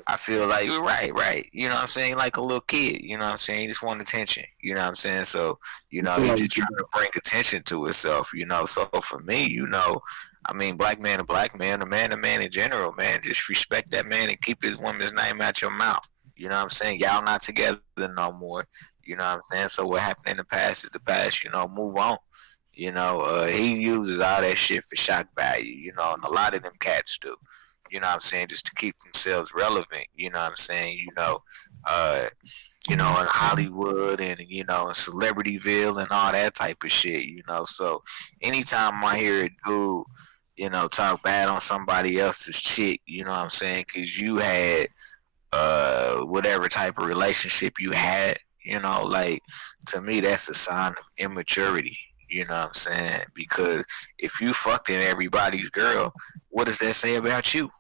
I feel like you're right. You know what I'm saying? Like a little kid, you know what I'm saying? He just want attention, you know what I'm saying? So, you know, he just trying to bring attention to himself, you know? So for me, you know, I mean, black man to black man, a man to man in general, man, just respect that man and keep his woman's name out your mouth. You know what I'm saying? Y'all not together no more. You know what I'm saying? So what happened in the past is the past, you know, move on. You know, he uses all that shit for shock value, you know, and a lot of them cats do. You know what I'm saying, just to keep themselves relevant, you know what I'm saying, you know, in Hollywood and, you know, in Celebrityville and all that type of shit, you know. So anytime I hear a dude, you know, talk bad on somebody else's chick, you know what I'm saying, because you had whatever type of relationship you had, you know, like, to me, that's a sign of immaturity. You know what I'm saying? Because if you fucked in everybody's girl, what does that say about you?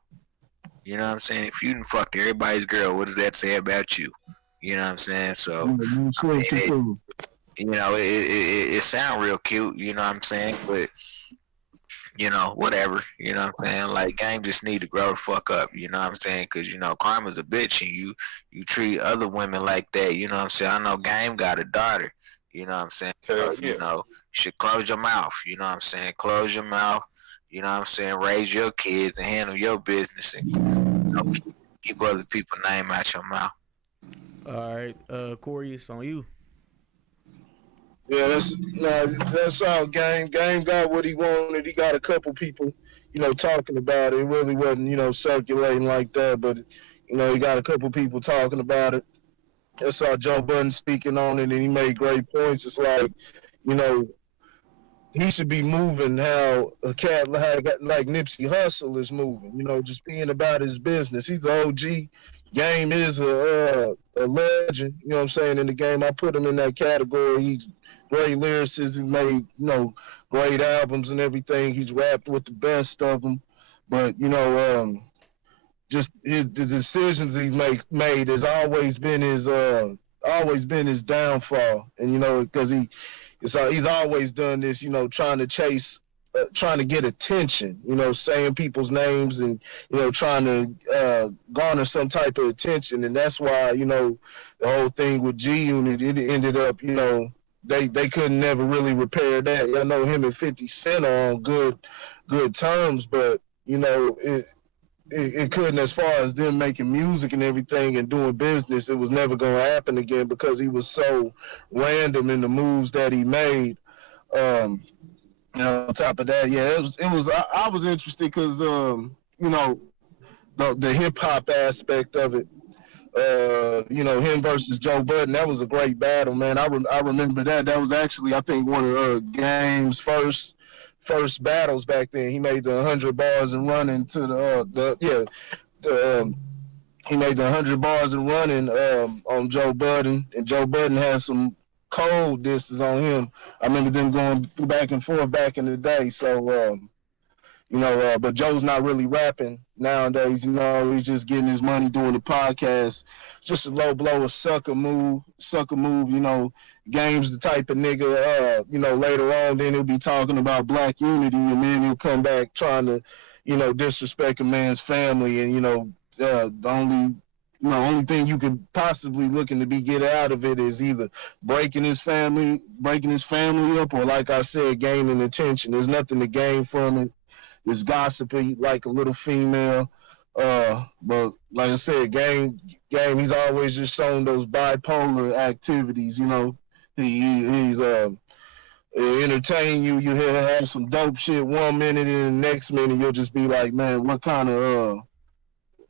You know what I'm saying? If you done fucked everybody's girl, what does that say about you? You know what I'm saying? So, I mean, you know, it sound real cute, you know what I'm saying? But, you know, whatever, you know what I'm saying? Like, game just need to grow the fuck up, you know what I'm saying? Because, you know, karma's a bitch, and you treat other women like that, you know what I'm saying? I know Game got a daughter. You know what I'm saying? You know, you should close your mouth. You know what I'm saying? Close your mouth. You know what I'm saying? Raise your kids and handle your business, and, you know, keep other people's name out your mouth. All right, Corey, it's on you. Yeah, that's all. Game got what he wanted. He got a couple people, you know, talking about it. It really wasn't, you know, circulating like that, but, you know, he got a couple people talking about it. I saw Joe Budden speaking on it, and he made great points. It's like, you know, he should be moving how a cat like Nipsey Hussle is moving, you know, just being about his business. He's an OG. Game is a legend, you know what I'm saying, in the game. I put him in that category. He's great lyricists. He made, great albums and everything. He's rapped with the best of them. But, just the decisions he's made has always been his downfall. And, because he's always done this, trying to chase, trying to get attention, saying people's names and, trying to garner some type of attention. And that's why, the whole thing with G Unit, it ended up, they couldn't never really repair that. I know him and 50 Cent are on good terms, but, it couldn't, as far as them making music and everything and doing business, it was never going to happen again because he was so random in the moves that he made. On top of that, yeah, I was interested because, the hip hop aspect of it, him versus Joe Budden, that was a great battle, man. I remember that. That was actually, I think, one of Game's first battles back then. He made the 100 bars and running to he made the 100 bars and running on Joe Budden, and Joe Budden had some cold disses on him. I remember them going back and forth back in the day. So, but Joe's not really rapping nowadays. He's just getting his money doing the podcast. Just a low blow, a sucker move. Game's the type of nigga, later on, then he'll be talking about black unity, and then he'll come back trying to, disrespect a man's family. And, the only thing you could possibly looking to get out of it is either breaking his family up, or, like I said, gaining attention. There's nothing to gain from it. It's gossipy like a little female. But like I said, game, he's always just shown those bipolar activities. He's entertain you. You have some dope shit 1 minute, and the next minute you'll just be like, man, what kind of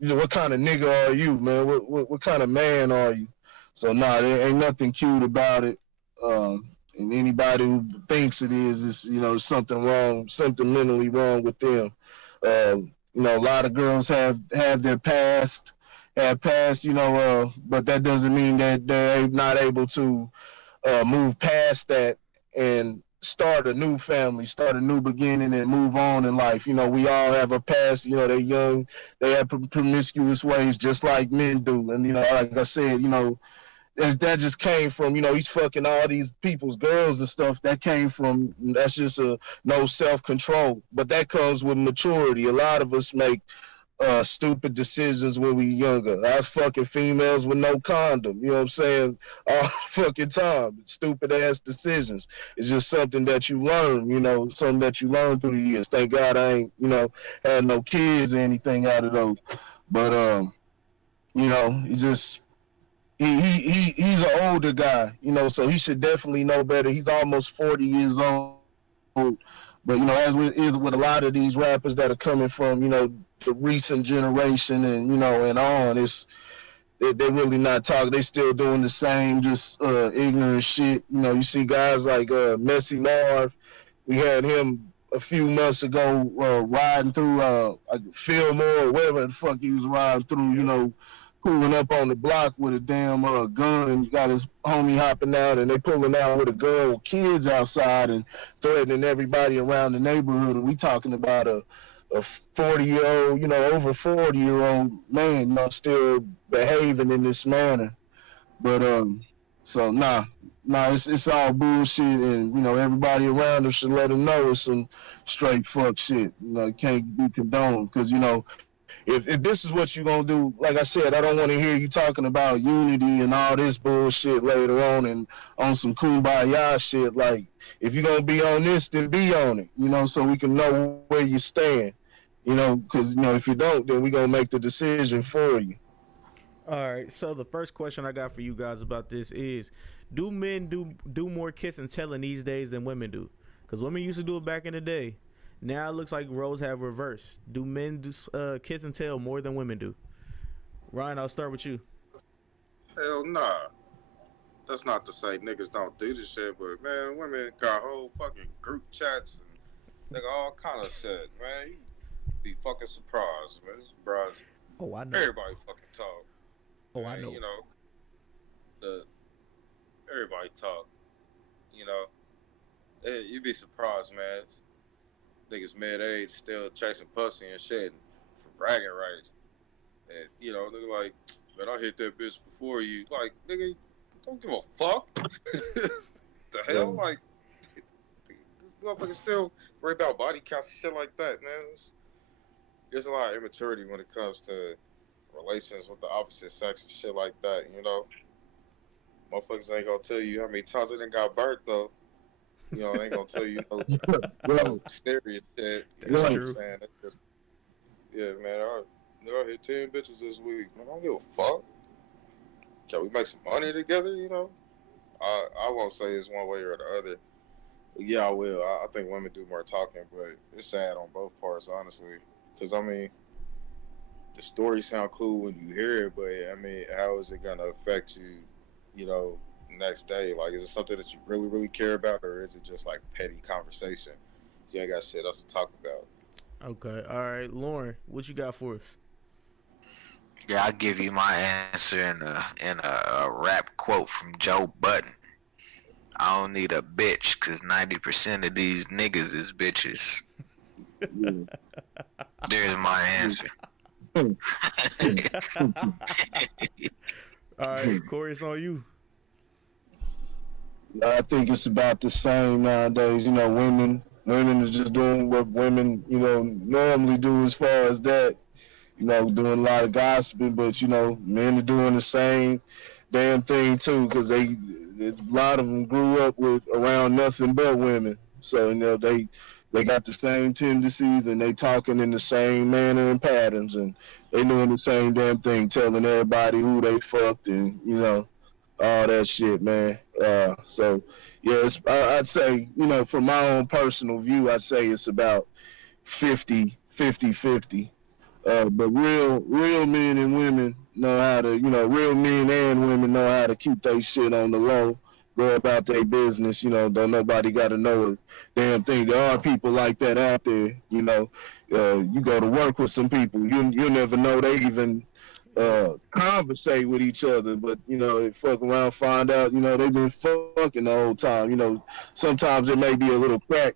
nigga are you, man? What kind of man are you? So there ain't nothing cute about it. And anybody who thinks it is something wrong, something mentally wrong with them. A lot of girls have their past, but that doesn't mean that they're not able to move past that and start a new family, start a new beginning, and move on in life. We all have a past. They're young, they have promiscuous ways, just like men do. And like I said, that just came from, he's fucking all these people's girls and stuff. That's just no self-control. But that comes with maturity. A lot of us make stupid decisions when we younger. I was fucking females with no condom. You know what I'm saying? All fucking time. Stupid ass decisions. It's just something that you learn, something that you learn through the years. Thank God I ain't, had no kids or anything out of those. But he's just he's an older guy, so he should definitely know better. He's almost 40 years old. But as with a lot of these rappers that are coming from, the recent generation and and on, they're really not talking. They still doing the same, just ignorant shit. You see guys like Messy Marv. We had him a few months ago riding through Fillmore or wherever the fuck he was riding through. Pulling up on the block with a damn gun. You got his homie hopping out, and they pulling out with a gun with kids outside and threatening everybody around the neighborhood. And we talking about a 40-year-old, over 40-year-old man, still behaving in this manner. But it's all bullshit, and everybody around us should let them know it's some straight fuck shit. It can't be condoned because If this is what you're going to do, like I said, I don't want to hear you talking about unity and all this bullshit later on and on some kumbaya shit. Like, if you're going to be on this, then be on it, so we can know where you stand, because, if you don't, then we're going to make the decision for you. All right, so the first question I got for you guys about this is, do men do more kiss and telling these days than women do? Because women used to do it back in the day. Now it looks like roles have reversed. Do men do kiss and tell more than women do? Ryan, I'll start with you. Hell nah. That's not to say niggas don't do this shit, but man, women got whole fucking group chats and all kind of shit, man. You be fucking surprised, man. Surprised. Oh, I know. Everybody fucking talk. Oh, I know. Everybody talk. You know, you'd be surprised, man. Niggas mid-age still chasing pussy and shit for bragging rights. And, you know, nigga like, man, I hit that bitch before you. Like, nigga, don't give a fuck. The hell? Like, this motherfucker still worry about body counts and shit like that, man. There's a lot of immaturity when it comes to relations with the opposite sex and shit like that, you know? Motherfuckers ain't gonna tell you how many times they done got burnt, though. You know, they ain't gonna tell you no serious shit. That's What true. I'm saying? That's just, yeah, man, I hit 10 bitches this week. Man, I don't give a fuck. Can we make some money together, you know? I won't say it's one way or the other. Yeah, I will. I think women do more talking, but it's sad on both parts, honestly. Because, I mean, the stories sound cool when you hear it, but, I mean, how is it going to affect you, you know, next day? Like, is it something that you really, really care about, or is it just, like, petty conversation? You ain't got shit else to talk about. Okay. All right, Lauren, what you got for us? Yeah, I'll give you my answer in a rap quote from Joe Budden. I don't need a bitch, cause 90% of these niggas is bitches. There's my answer. All right, Corey, it's on you. I think it's about the same nowadays. You know, women are just doing what women, you know, normally do as far as that. You know, doing a lot of gossiping, but you know, men are doing the same damn thing too, because a lot of them grew up with around nothing but women. So you know, they got the same tendencies and they talking in the same manner and patterns, and they doing the same damn thing, telling everybody who they fucked and you know all that shit, man. So yeah, I'd say, you know, from my own personal view, I'd say it's about 50-50. But real men and women know how to, you know, real men and women know how to keep their shit on the low, go about their business. You know, don't nobody got to know a damn thing. There are people like that out there. You know, you go to work with some people, you never know they even conversate with each other, but you know, they fuck around, find out, you know, they've been fucking the whole time. You know, sometimes there may be a little crack.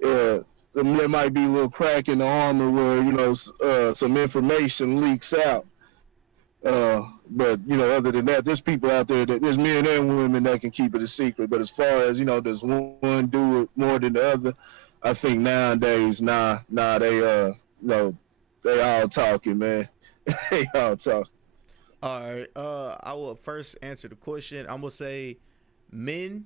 There might be a little crack in the armor where you know some information leaks out. But you know, other than that, there's people out there there's men and women that can keep it a secret. But as far as you know, does one do it more than the other? I think nowadays, they no, they all talking, man. They all talking. All right. I will first answer the question. I'm gonna say, men,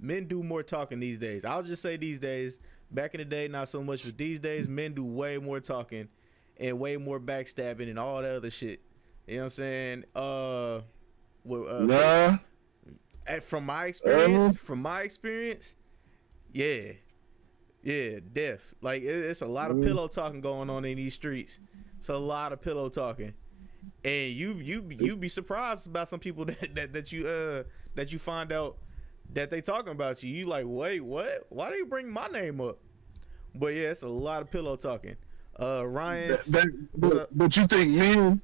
men do more talking these days. I'll just say these days. Back in the day, not so much, but these days, men do way more talking, and way more backstabbing and all that other shit. You know what I'm saying? Nah. From my experience, yeah, def. Like it's a lot of pillow talking going on in these streets. It's a lot of pillow talking. And you be surprised about some people that you find out that they talking about you. You like, wait, what? Why do you bring my name up? But yeah, it's a lot of pillow talking. Ryan, but you think men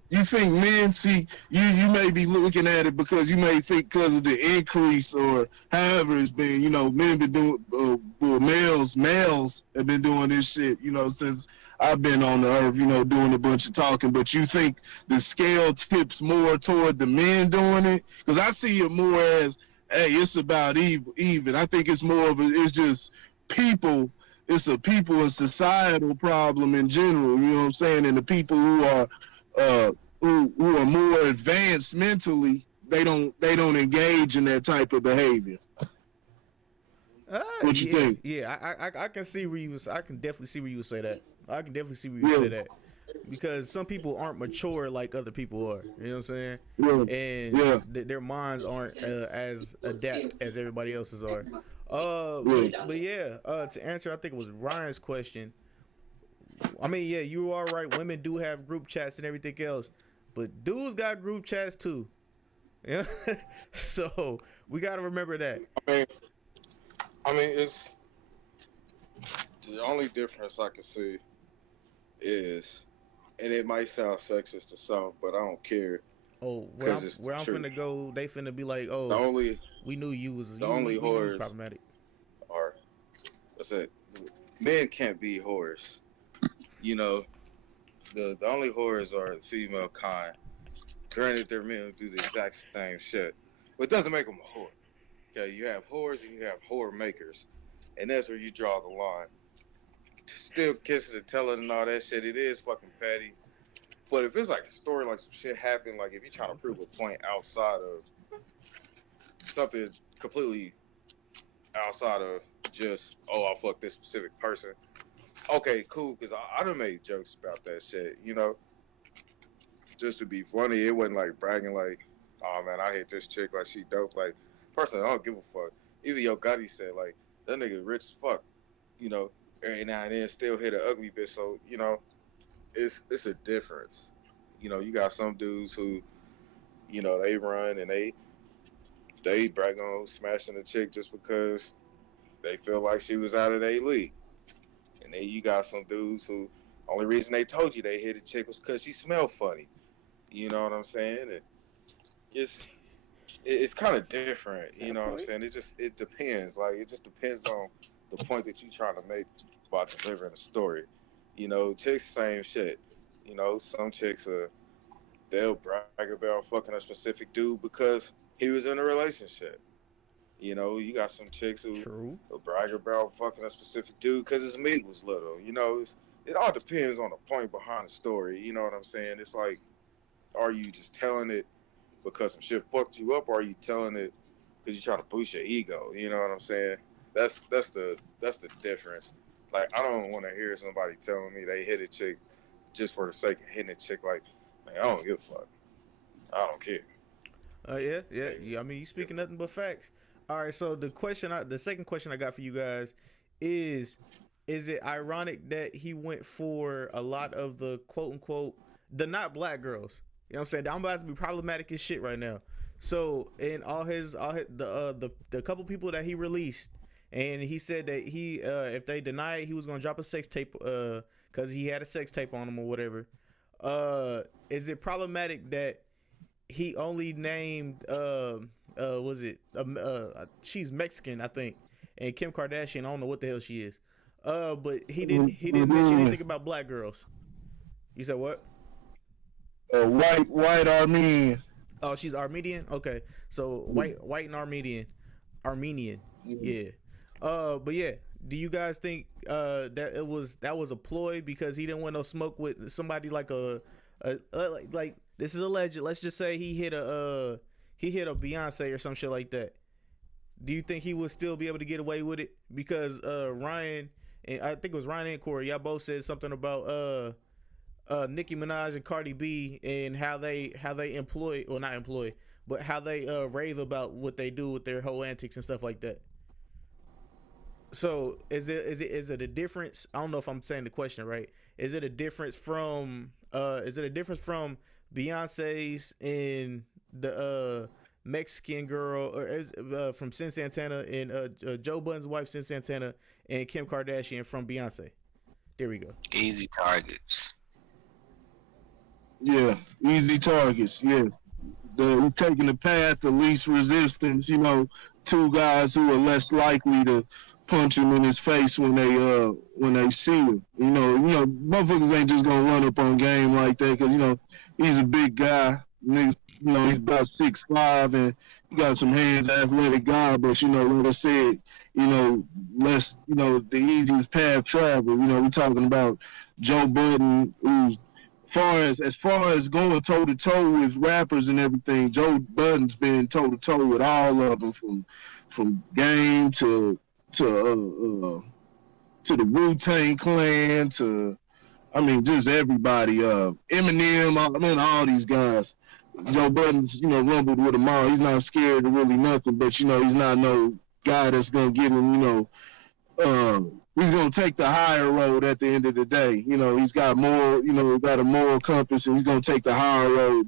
see you may be looking at it because you may think because of the increase or however it's been, you know, men been doing males have been doing this shit, you know, since I've been on the earth, you know, doing a bunch of talking. But you think the scale tips more toward the men doing it? Because I see it more as, hey, it's about even. I think it's more of it's just people. It's a people and societal problem in general. You know what I'm saying? And the people who are who are more advanced mentally, they don't engage in that type of behavior. What you think? Yeah, I can see where I can definitely see where you would say that. I can definitely see where you say that. Because some people aren't mature like other people are. You know what I'm saying? And their minds aren't as adept as everybody else's are. But yeah, to answer, I think it was Ryan's question. I mean, yeah, you are right. Women do have group chats and everything else, but dudes got group chats too. Yeah, so we got to remember that. I mean, it's the only difference I can see is, and it might sound sexist to some, but I don't care. Oh, because it's the where I'm truth. finna go, they finna be like, The oh, only we knew you was the you only we knew you was whores problematic. are, what's that? Men can't be whores. You know, the only whores are the female kind. Granted, they're men who do the exact same shit, but it doesn't make them a whore. Okay, you have whores and you have whore makers, and that's where you draw the line. Still kissing and telling and all that shit, it is fucking petty. But if it's like a story, like some shit happened, like if you're trying to prove a point outside of something completely outside of just, oh, I fucked this specific person. Okay, cool, because I done made jokes about that shit, you know, just to be funny. It wasn't like bragging, like, oh man, I hit this chick, like she dope. Like, personally, I don't give a fuck. Even Yo Gotti said, like, that nigga rich as fuck, you know, every now and then still hit an ugly bitch. So, you know, it's a difference. You know, you got some dudes who, you know, they run and they brag on smashing a chick just because they feel like she was out of their league. And then you got some dudes who only reason they told you they hit a chick was because she smelled funny. You know what I'm saying? And it's it's kind of different. You know what I'm saying? It depends. Like it just depends on the point that you trying to make about delivering a story. You know, chicks same shit. You know, some chicks they'll brag about fucking a specific dude because he was in a relationship. You know, you got some chicks who True. will brag about fucking a specific dude because his meat was little. You know, it all depends on the point behind the story. You know what I'm saying? It's like, are you just telling it because some shit fucked you up, or are you telling it because you're trying to boost your ego? You know what I'm saying? That's the difference. Like, I don't want to hear somebody telling me they hit a chick just for the sake of hitting a chick. Like, man, I don't give a fuck. I don't care. Yeah. I mean, you speaking nothing but facts. All right, so the second question I got for you guys is it ironic that he went for a lot of the quote unquote the not black girls? You know what I'm saying? I'm about to be problematic as shit right now. So in all his the couple people that he released, and he said that he if they deny it, he was gonna drop a sex tape because he had a sex tape on him or whatever. Is it problematic that he only named was it she's Mexican, I think, and Kim Kardashian, I don't know what the hell she is, but he didn't mention anything about black girls. You said what? White Armenian. Oh, she's Armenian. Okay, so white and Armenian. Yeah. But yeah, do you guys think that was a ploy because he didn't want no smoke with somebody like like this is alleged. Let's just say he hit a Beyonce or some shit like that. Do you think he would still be able to get away with it? Because Ryan, and I think it was Ryan and Corey, y'all both said something about Nicki Minaj and Cardi B and how they employ, or not employ, but how they rave about what they do with their whole antics and stuff like that. So is it a difference? I don't know if I'm saying the question right. Is it a difference from Beyonce's and the Mexican girl, or is from Sin Santana, and Joe Budden's wife Sin Santana, and Kim Kardashian from Beyonce? There we go. Easy targets. Yeah, easy targets. Yeah, they're taking the path of least resistance. You know, two guys who are less likely to punch him in his face when they see him. Motherfuckers ain't just gonna run up on game like that because he's a big guy. He's about 6'5" and he got some hands, athletic guy. But like I said, less the easiest path travel. We're talking about Joe Budden, who's as far as going toe to toe with rappers and everything. Joe Budden's been toe to toe with all of them, from Game to the Wu-Tang Clan to, just everybody. Eminem, all these guys. Joe Budden's, rumbled with them all. He's not scared of really nothing, but, he's not no guy that's going to give him, he's going to take the higher road at the end of the day. He's got more, got a moral compass, and he's going to take the higher road,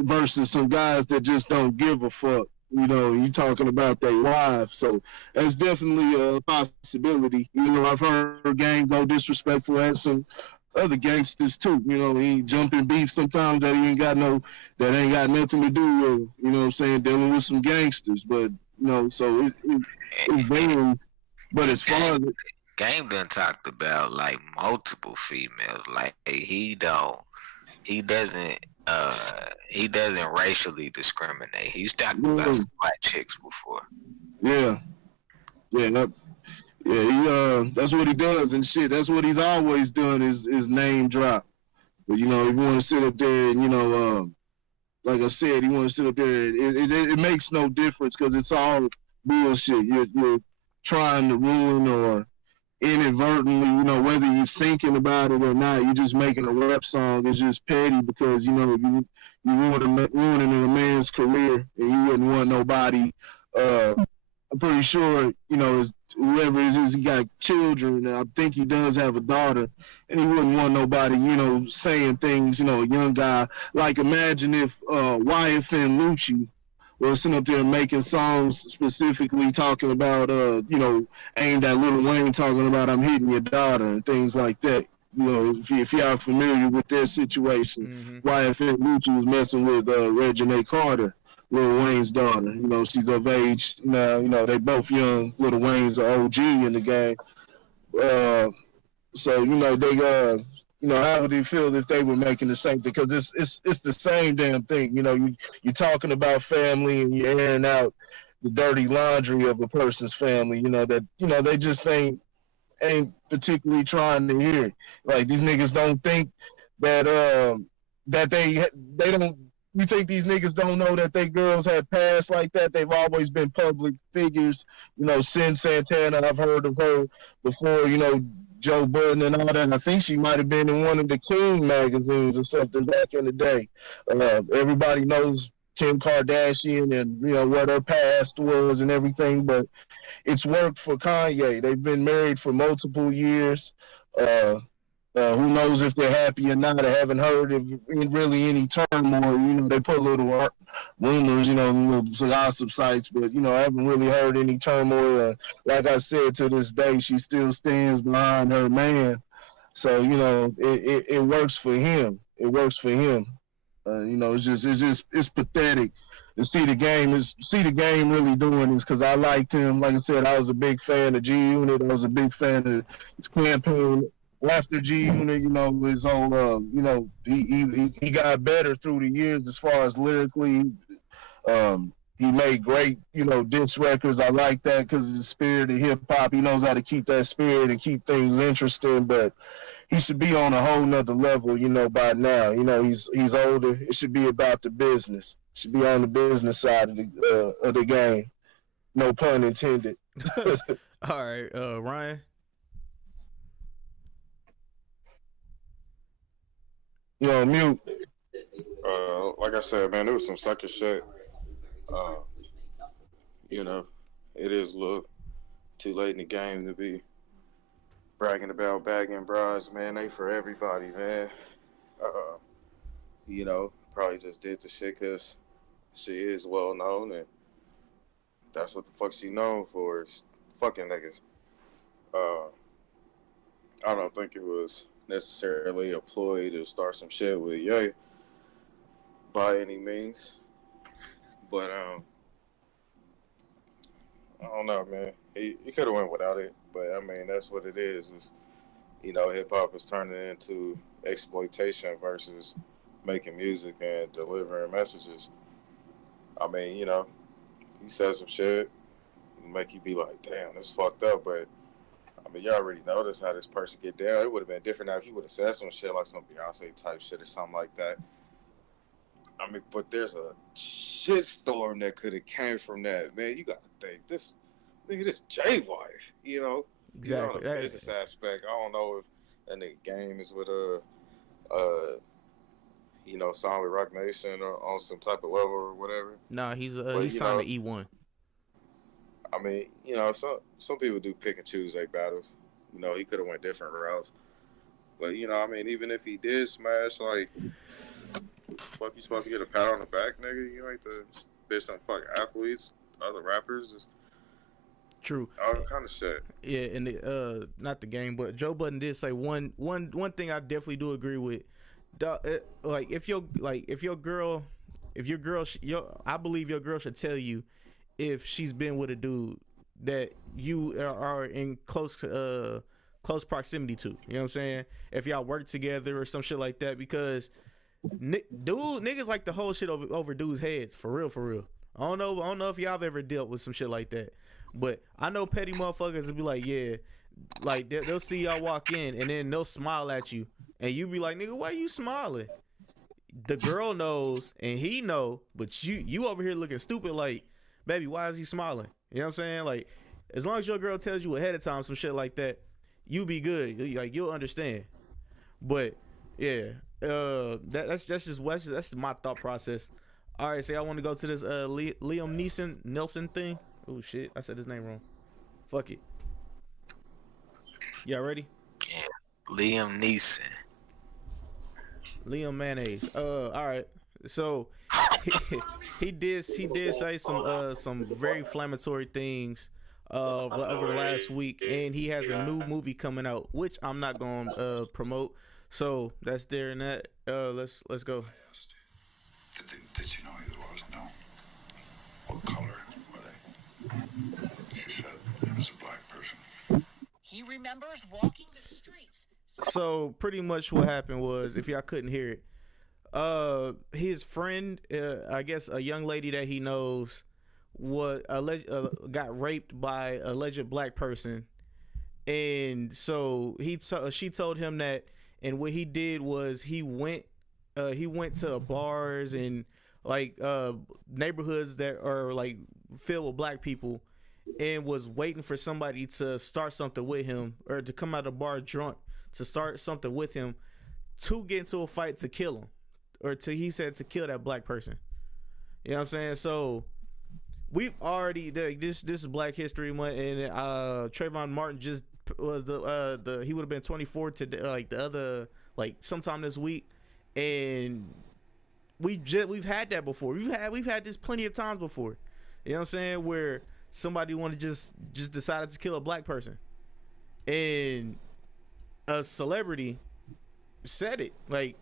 versus some guys that just don't give a fuck. You talking about their lives. So that's definitely a possibility. I've heard Gang go disrespectful at some other gangsters too. You know, he jumping beef sometimes that ain't got nothing to do with, you know what I'm saying, dealing with some gangsters. But you know, so it varies. But as far as Game done talked about like multiple females. Like he doesn't racially discriminate. He's talked about some black chicks before. yeah, yeah, that's what he does and shit. That's what he's always done is name drop. But you know, if you want to sit up there and like I said, you want to sit up there. It makes no difference because it's all bullshit. You're trying to ruin or inadvertently, you know, whether you're thinking about it or not, you're just making a rap song. It's just petty because you know you ruining a man's career and you wouldn't want nobody. I'm pretty sure, you know, whoever it is, he got children. I think he does have a daughter, and he wouldn't want nobody, you know, saying things, you know, a young guy. Like, imagine if YFN Lucci was sitting up there making songs specifically talking about, you know, aimed at Lil Wayne, talking about I'm hitting your daughter and things like that. You know, if y'all familiar with their situation, YFN Lucci was messing with Regina Carter, Lil Wayne's daughter. You know, she's of age now. You know, they both young. Lil Wayne's an OG in the game. So you know they you know, how would you feel if they were making the same thing? Because it's the same damn thing. You know, you're talking about family and you're airing out the dirty laundry of a person's family. You know that they just ain't particularly trying to hear it. Like these niggas don't think that that they don't. You think these niggas don't know that they girls have passed like that? They've always been public figures. You know, Sin Santana, I've heard of her before. You know, Joe Budden and all that. And I think she might have been in one of the King magazines or something back in the day. Everybody knows Kim Kardashian and, you know, what her past was and everything, but it's worked for Kanye. They've been married for multiple years. Who knows if they're happy or not? I haven't heard of really any turmoil. You know, they put little rumors, you know, little gossip sites, but, you know, I haven't really heard any turmoil. Like I said, to this day, she still stands behind her man. So, you know, it works for him. It works for him. You know, it's pathetic to see the game really doing this because I liked him. Like I said, I was a big fan of G Unit. I was a big fan of his campaign after G Unit. You know, his whole you know, he got better through the years as far as lyrically. He made great, you know, diss records. I like that because of the spirit of hip hop. He knows how to keep that spirit and keep things interesting, but he should be on a whole nother level, you know, by now. You know, he's older. It should be about the business. It should be on the business side of the game. No pun intended. All right, Ryan. You know, mute. Like I said, man, it was some sucker shit. You know, it is a little too late in the game to be bragging about bagging brides, man. They for everybody, man. You know, probably just did the shit because she is well known and that's what the fuck she known for is fucking niggas. I don't think it was necessarily a ploy to start some shit with Ye by any means. But I don't know, man. He could have went without it, but I mean that's what it is. It's, you know, hip hop is turning into exploitation versus making music and delivering messages. I mean, you know, he said some shit, make you be like, damn, that's fucked up. But I mean, you already noticed how this person get down. It would have been different now if he would have said some shit like some Beyonce type shit or something like that. I mean, but there's a shitstorm that could have came from that. Man, you got to think this J wife, you know, Exactly. You know, the business aspect. I don't know if that nigga game is with you know, signed with Rock Nation or on some type of level or whatever. Nah, he's signed to E1. I mean, you know, some people do pick and choose their battles. You know, he could have went different routes. But you know, I mean, even if he did smash, like, fuck, you supposed to get a pat on the back, nigga? You ain't the bitch. Don't fuck athletes, other rappers. Just True. all kind of shit. Yeah, and not the game, but Joe Budden did say one thing I definitely do agree with. Like if your girl, I believe your girl should tell you if she's been with a dude that you are in close proximity to. You know what I'm saying? If y'all work together or some shit like that, because niggas like to hold shit over dudes' heads for real. I don't know if y'all have ever dealt with some shit like that, but I know petty motherfuckers will be like, yeah, like they'll see y'all walk in and then they'll smile at you, and you be like, nigga, why you smiling? The girl knows and he know, but you over here looking stupid like, baby, why is he smiling? You know what I'm saying? Like, as long as your girl tells you ahead of time some shit like that, you be good. Like, you'll understand. But yeah, that's my thought process. All right, so I want to go to this Liam Nelson thing. Oh shit, I said his name wrong. Fuck it. Y'all ready? Yeah, Liam Neeson. Liam Mayonnaise. All right. So he did say some very inflammatory things over the last week, and he has a new movie coming out, which I'm not gonna promote. So that's there and that. Let's go. Did you know who he was? No. What color were they? She said it was a black person. He remembers walking the streets. So pretty much what happened was, if y'all couldn't hear it, his friend, I guess a young lady that he knows, got raped by an alleged black person, and so she told him that, and what he did was he went to bars and like neighborhoods that are like filled with black people, and was waiting for somebody to start something with him, or to come out of the bar drunk to start something with him, to get into a fight to kill him, or he said to kill that black person. You know what I'm saying? So we've already, this is Black History Month, and Trayvon Martin just was he would have been 24 today, sometime this week, and we've had that before. We've had this plenty of times before. You know what I'm saying? Where somebody wanted just decided to kill a black person, and a celebrity said it, like,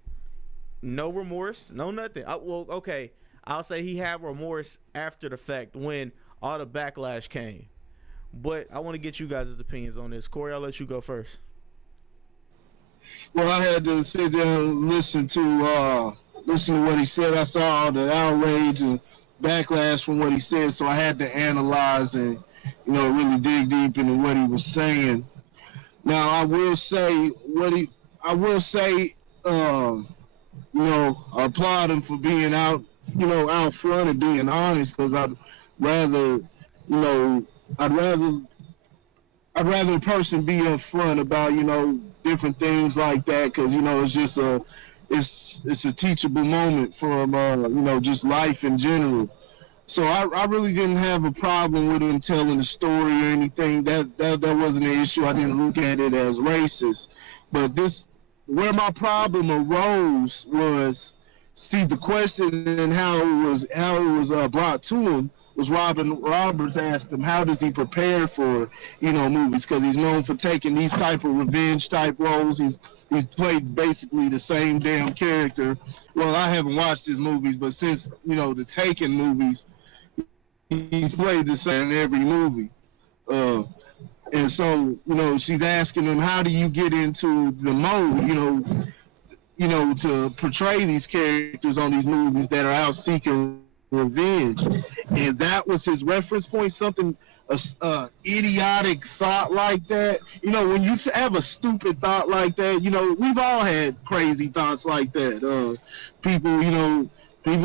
no remorse, no nothing. Okay, I'll say he had remorse after the fact when all the backlash came. But I want to get you guys' opinions on this. Corey, I'll let you go first. Well, I had to sit there and listen to what he said. I saw all the outrage and backlash from what he said, so I had to analyze and, really dig deep into what he was saying. Now, I will say I applaud him for being out front and being honest, because I'd rather a person be up front about, different things like that, because, it's just it's a teachable moment for just life in general. So I really didn't have a problem with him telling the story or anything. That wasn't an issue. I didn't look at it as racist. But where my problem arose was, see, the question and how it was brought to him was Roberts asked him, how does he prepare for, movies? Because he's known for taking these type of revenge type roles. He's played basically the same damn character. Well, I haven't watched his movies, but since, the Taken movies, he's played the same in every movie. And so, she's asking him, how do you get into the mode, to portray these characters on these movies that are out seeking revenge? And that was his reference point, something, idiotic thought like that. When you have a stupid thought like that, we've all had crazy thoughts like that. People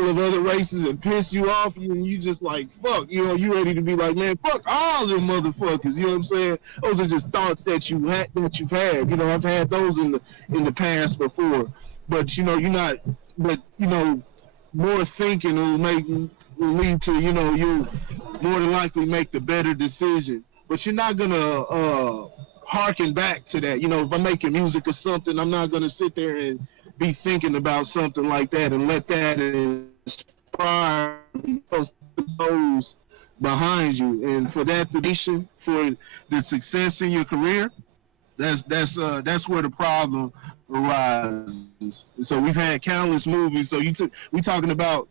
of other races and piss you off, and you just like, fuck, you ready to be like, man, fuck all them motherfuckers. You know what I'm saying? Those are just thoughts that you've had. I've had those in the past before. But more thinking will lead to, you'll more than likely make the better decision. But you're not gonna harken back to that. If I'm making music or something, I'm not gonna sit there and be thinking about something like that and let that inspire me. Those behind you, and for that to be for the success in your career, that's where the problem arises. So we've had countless movies. So we talking about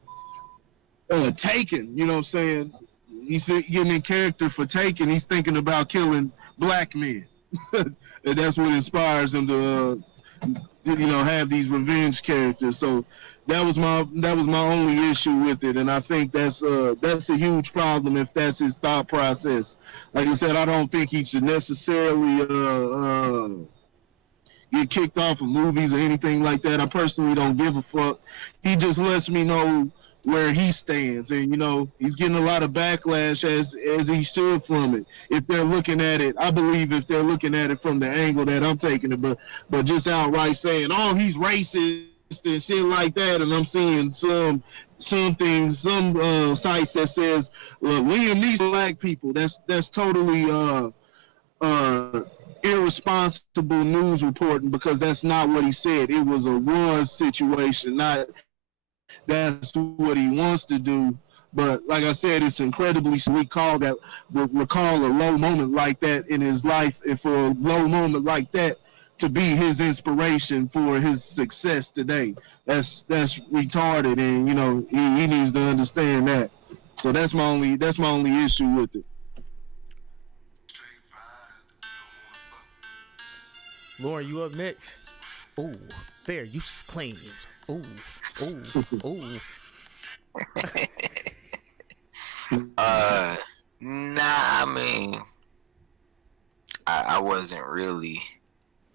Taken. You know what I'm saying? He's getting in character for Taken. He's thinking about killing black men, and that's what inspires him to have these revenge characters. So that was my only issue with it, and I think that's a huge problem if that's his thought process. Like I said, I don't think he should necessarily get kicked off of movies or anything like that. I personally don't give a fuck. He just lets me know where he stands, and he's getting a lot of backlash as he should from it. If they're looking at it, I believe if they're looking at it from the angle that I'm taking it, but just outright saying, "Oh, he's racist" and shit like that, and I'm seeing some things, some sites that says Liam Neeson black people. That's totally irresponsible news reporting, because that's not what he said. It was a situation, not that's what he wants to do. But like I said, it's incredibly recall a low moment like that in his life, and for a low moment like that to be his inspiration for his success today. That's retarded, and he needs to understand that. So that's my only issue with it. Lauren, you up next? Ooh, fair use claims. Ooh, ooh, ooh. Nah, I mean, I wasn't really,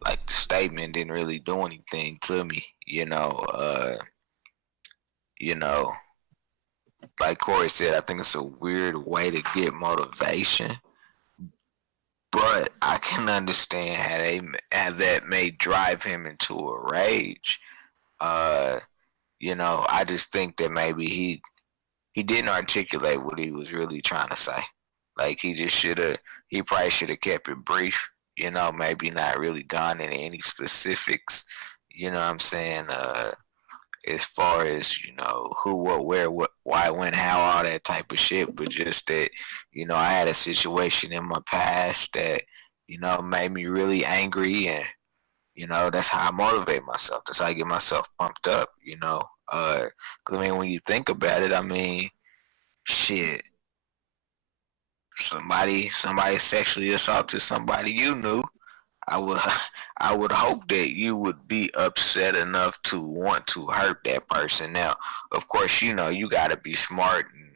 like, the statement didn't really do anything to me, like Corey said, I think it's a weird way to get motivation, but I can understand how that may drive him into a rage. Uh, I just think that maybe he didn't articulate what he was really trying to say. Like, he probably should have kept it brief, maybe not really gone into any specifics, you know what I'm saying? As far as, who, what, where, what, why, when, how, all that type of shit, but just that, I had a situation in my past that, made me really angry, and, that's how I motivate myself. That's how I get myself pumped up, 'cause I mean, when you think about it, I mean, shit, somebody sexually assaulted somebody you knew, I would I would hope that you would be upset enough to want to hurt that person. Now, of course, you got to be smart and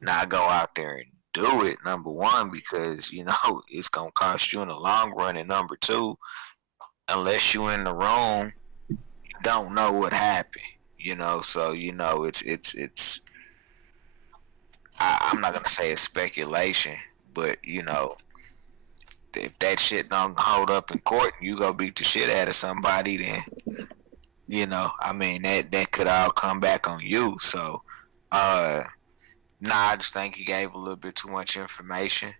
not go out there and do it. Number one, because it's gonna cost you in the long run, and number two, unless you in the room, you don't know what happened. So it's I'm not gonna say it's speculation, but if that shit don't hold up in court and you go beat the shit out of somebody, then I mean that could all come back on you. So I just think he gave a little bit too much information,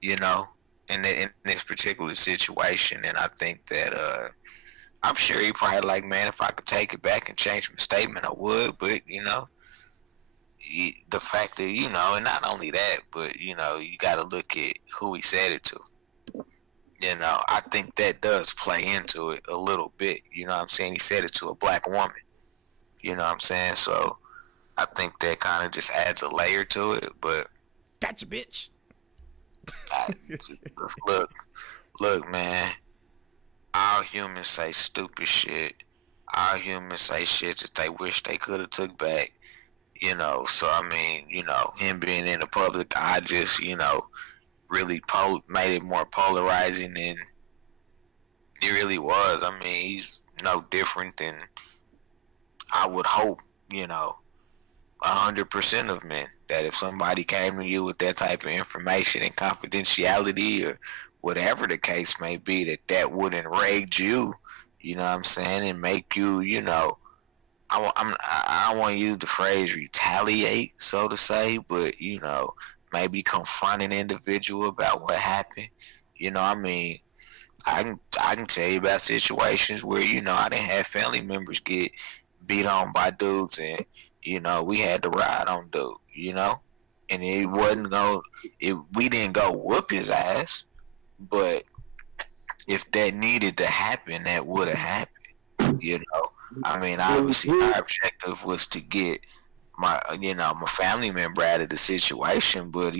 you know, in this particular situation, and I think that I'm sure he probably like, man, if I could take it back and change my statement, I would, but the fact that and not only that, but you got to look at who he said it to. I think that does play into it a little bit. You know what I'm saying? He said it to a black woman. You know what I'm saying? So I think that kind of just adds a layer to it. But gotcha, bitch. Look, man. All humans say stupid shit. All humans say shit that they wish they could have took back. So I mean, him being in the public eye just, really made it more polarizing than it really was. I mean, he's no different than, I would hope, 100% of men, that if somebody came to you with that type of information and confidentiality or whatever the case may be, that would enrage you, you know what I'm saying, and make you, I don't want to use the phrase retaliate, so to say, but maybe confront an individual about what happened. I mean, I can tell you about situations where I didn't have family members get beat on by dudes, and we had to ride on dude. and it wasn't going. We didn't go whoop his ass, but if that needed to happen, that would have happened. You know, I mean, obviously, our objective was to get my family member out of the situation, but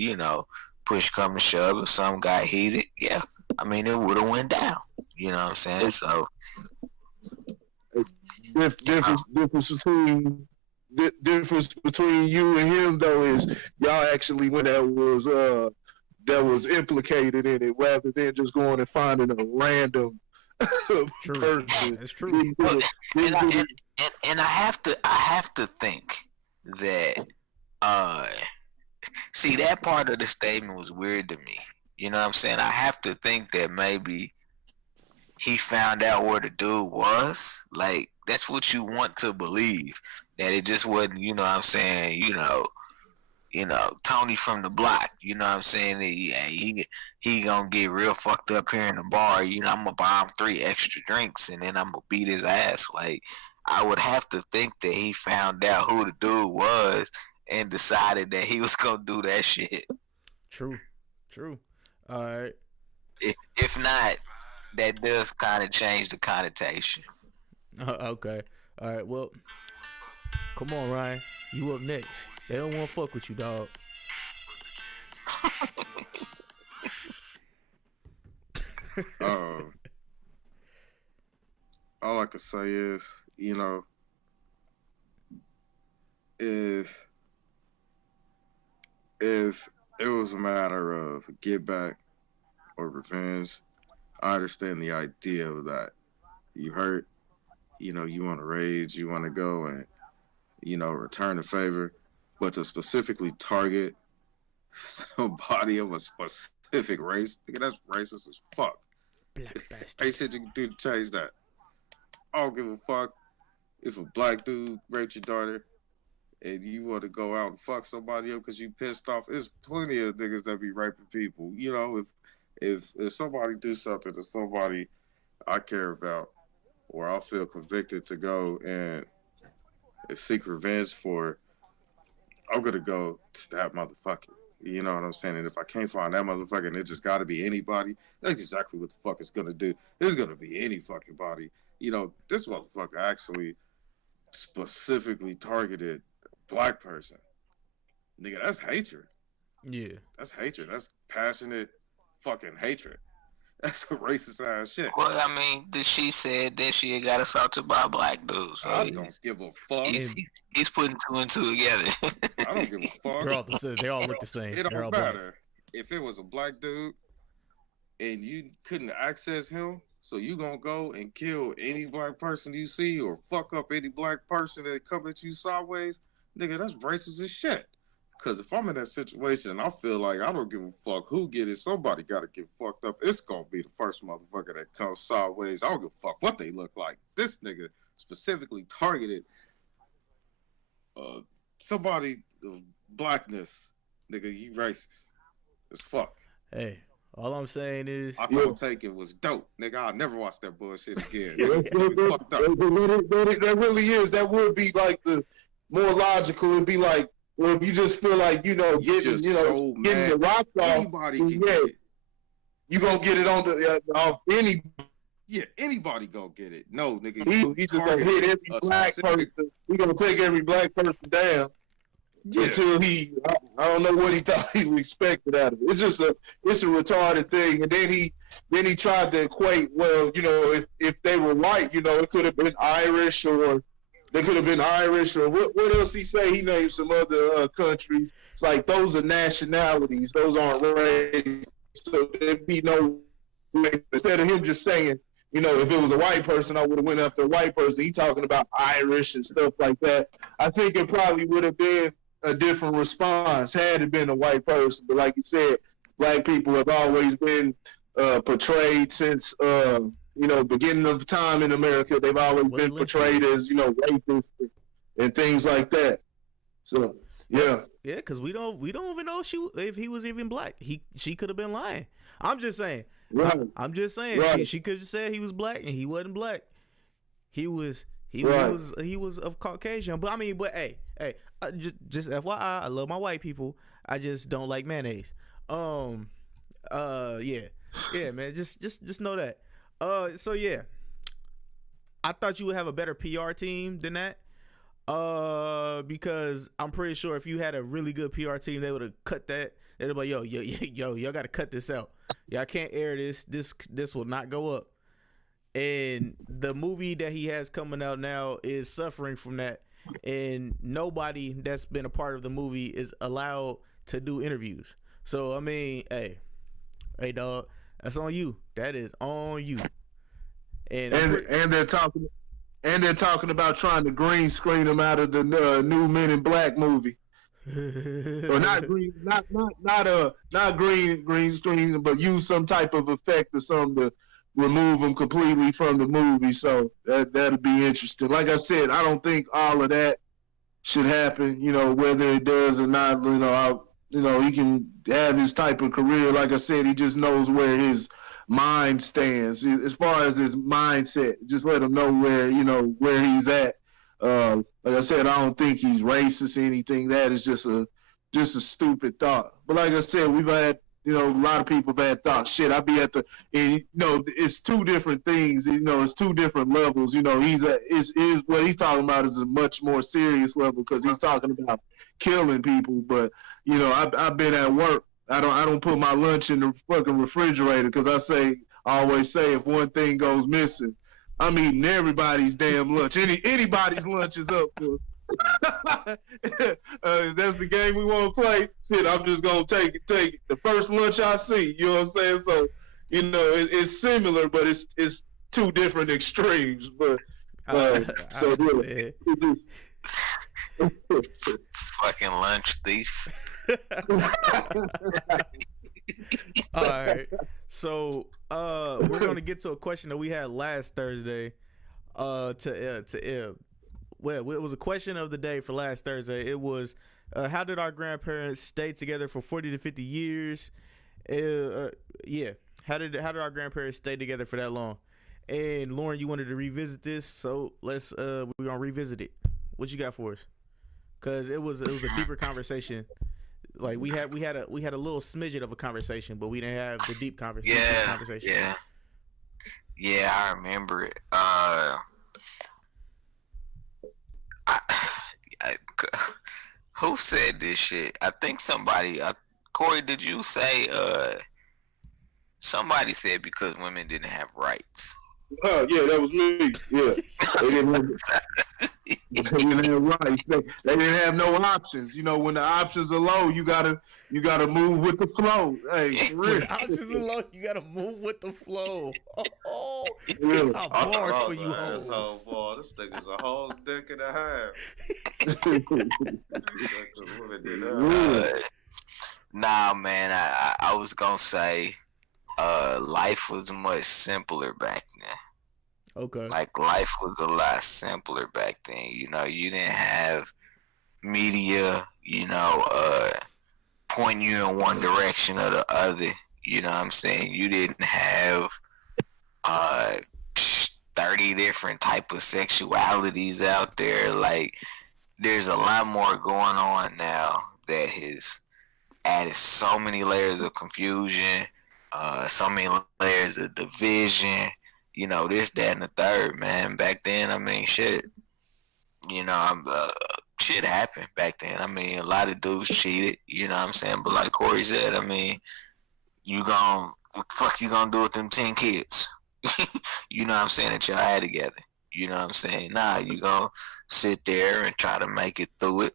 push come to shove, if something got heated, yeah, I mean, it would have went down. You know what I'm saying? So difference between you and him though is y'all actually when that was implicated in it rather than just going and finding a random person. That's true. And I have to think that see, that part of the statement was weird to me. You know what I'm saying? I have to think that maybe he found out where the dude was. Like, that's what you want to believe. That it just wasn't, you know what I'm saying, Tony from the block. You know what I'm saying? He gonna get real fucked up here in the bar. I'm gonna buy him 3 extra drinks and then I'm gonna beat his ass. Like, I would have to think that he found out who the dude was and decided that he was gonna do that shit. True. All right. If not, that does kind of change the connotation. Okay. All right. Well, come on, Ryan. You up next. They don't want to fuck with you, dog. All I can say is, if it was a matter of get back or revenge, I understand the idea of that. You hurt, you want to rage, you want to go and, return the favor, but to specifically target somebody of a specific race, that's racist as fuck. Black bastard. Ain't shit you can do to change that. I don't give a fuck if a black dude raped your daughter and you want to go out and fuck somebody up because you pissed off. There's plenty of niggas that be raping people. If somebody do something to somebody I care about or I feel convicted to go and seek revenge for, I'm gonna go to that motherfucker. You know what I'm saying? And if I can't find that motherfucker and it just gotta be anybody, that's exactly what the fuck it's gonna do. It's gonna be any fucking body. This motherfucker actually specifically targeted a black person. Nigga, that's hatred. Yeah. That's hatred. That's passionate fucking hatred. That's a racist ass shit. Well, I mean, she said that she got assaulted by a black dude. So I don't give a fuck. He's putting 2 and 2 together. I don't give a fuck. They're all the same. They all look the same. It They're all don't black. matter. If it was a black dude and you couldn't access him, so you gonna go and kill any black person you see or fuck up any black person that come at you sideways, nigga, that's racist as shit. Because if I'm in that situation and I feel like I don't give a fuck who get it, somebody got to get fucked up. It's going to be the first motherfucker that comes sideways. I don't give a fuck what they look like. This nigga specifically targeted somebody of blackness. Nigga, you racist as fuck. Hey, all I'm saying is... I thought Take It was dope. Nigga, I'll never watch that bullshit again. Fucked up. That really is. That would be like the more logical. It'd be like, well, if you just feel like, getting the rocks off, anybody can get it. You gonna get it on the off any. Yeah, anybody gonna get it. No, nigga. He just gonna hit every black person. He gonna take every black person down until I don't know what he thought he expected out of it. It's a retarded thing. And then he tried to equate, well, if they were white, it could have been Irish or. They could have been Irish or what else he say? He named some other countries. It's like those are nationalities. Those aren't race. So there'd be no instead of him just saying, if it was a white person, I would have went after a white person. He talking about Irish and stuff like that. I think it probably would have been a different response had it been a white person. But like you said, black people have always been portrayed since beginning of time in America. They've always been portrayed as rapists and things like that. So yeah, because we don't even know if he was even black. She could have been lying. I'm just saying. Right. I'm just saying. Right. She could have said he was black and he wasn't black. He was of Caucasian. But I mean, hey, just FYI, I love my white people. I just don't like mayonnaise. Yeah, man. Just know that. So yeah, I thought you would have a better PR team than that. Because I'm pretty sure if you had a really good PR team, they would have cut that. They'd be like, yo, y'all got to cut this out. Y'all can't air this. This will not go up. And the movie that he has coming out now is suffering from that. And nobody that's been a part of the movie is allowed to do interviews. So I mean, hey, dog, that's on you. That is on you. And they're talking about trying to green screen him out of the new Men in Black movie. Or not green screen, but use some type of effect or something to remove him completely from the movie. So that'll be interesting. Like I said, I don't think all of that should happen. You know, whether it does or not. He can have his type of career. Like I said, he just knows where his mind stands as far as his mindset. Just let him know where he's at. Like I said, I don't think he's racist or anything. That is just a stupid thought. But like I said, we've had a lot of people have had thoughts. Shit, I'd be it's two different things. It's two different levels. Is what he's talking about is a much more serious level because he's talking about killing people. But I've been at work. I don't put my lunch in the fucking refrigerator because I always say if one thing goes missing, I'm eating everybody's damn lunch. Anybody's lunch is up for. That's the game we want to play. Shit, I'm just gonna take it. The first lunch I see. You know what I'm saying? So, it's similar, but it's two different extremes. But fucking lunch thief. All right. So we're gonna get to a question that we had last Thursday. Well, it was a question of the day for last Thursday. It was, how did our grandparents stay together for 40 to 50 years? Yeah. How did our grandparents stay together for that long? And Lauren, you wanted to revisit this, so we're gonna revisit it. What you got for us? Because it was a deeper conversation. Like we had a little smidget of a conversation, but we didn't have the deep conversation. Yeah, I remember it. Who said this shit? I think somebody. Corey, did you say? Somebody said because women didn't have rights. Oh yeah, that was me. Yeah, they didn't have rights. They didn't have no options. When the options are low, you gotta move with the flow. Hey, when the options are low, you gotta move with the flow. Oh, really? Bars for you, asshole, boy. This nigga's a whole dick and a half. Nah, man. I was gonna say, life was much simpler back then. Okay. Like life was a lot simpler back then. You didn't have media, point you in one direction or the other. You know what I'm saying? You didn't have 30 different type of sexualities out there. Like there's a lot more going on now that has added so many layers of confusion, so many layers of division. This, that, and the third, man. Back then, I mean, shit. Shit happened back then. I mean, a lot of dudes cheated. You know what I'm saying? But like Corey said, I mean, what the fuck you gonna do with them 10 kids? You know what I'm saying? That y'all had together. You know what I'm saying? Nah, you gonna sit there and try to make it through it.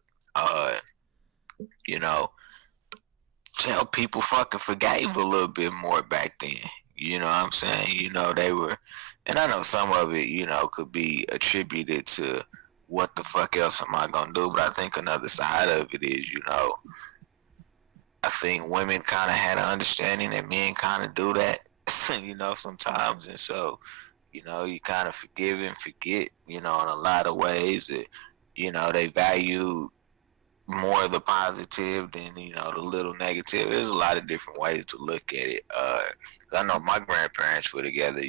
Tell people fucking forgave a little bit more back then. You know what I'm saying? They were, and I know some of it, could be attributed to what the fuck else am I gonna do? But I think another side of it is, I think women kind of had an understanding that men kind of do that, sometimes. And so, you kind of forgive and forget, in a lot of ways that, they value more of the positive than the little negative. There's a lot of different ways to look at it. I know my grandparents were together,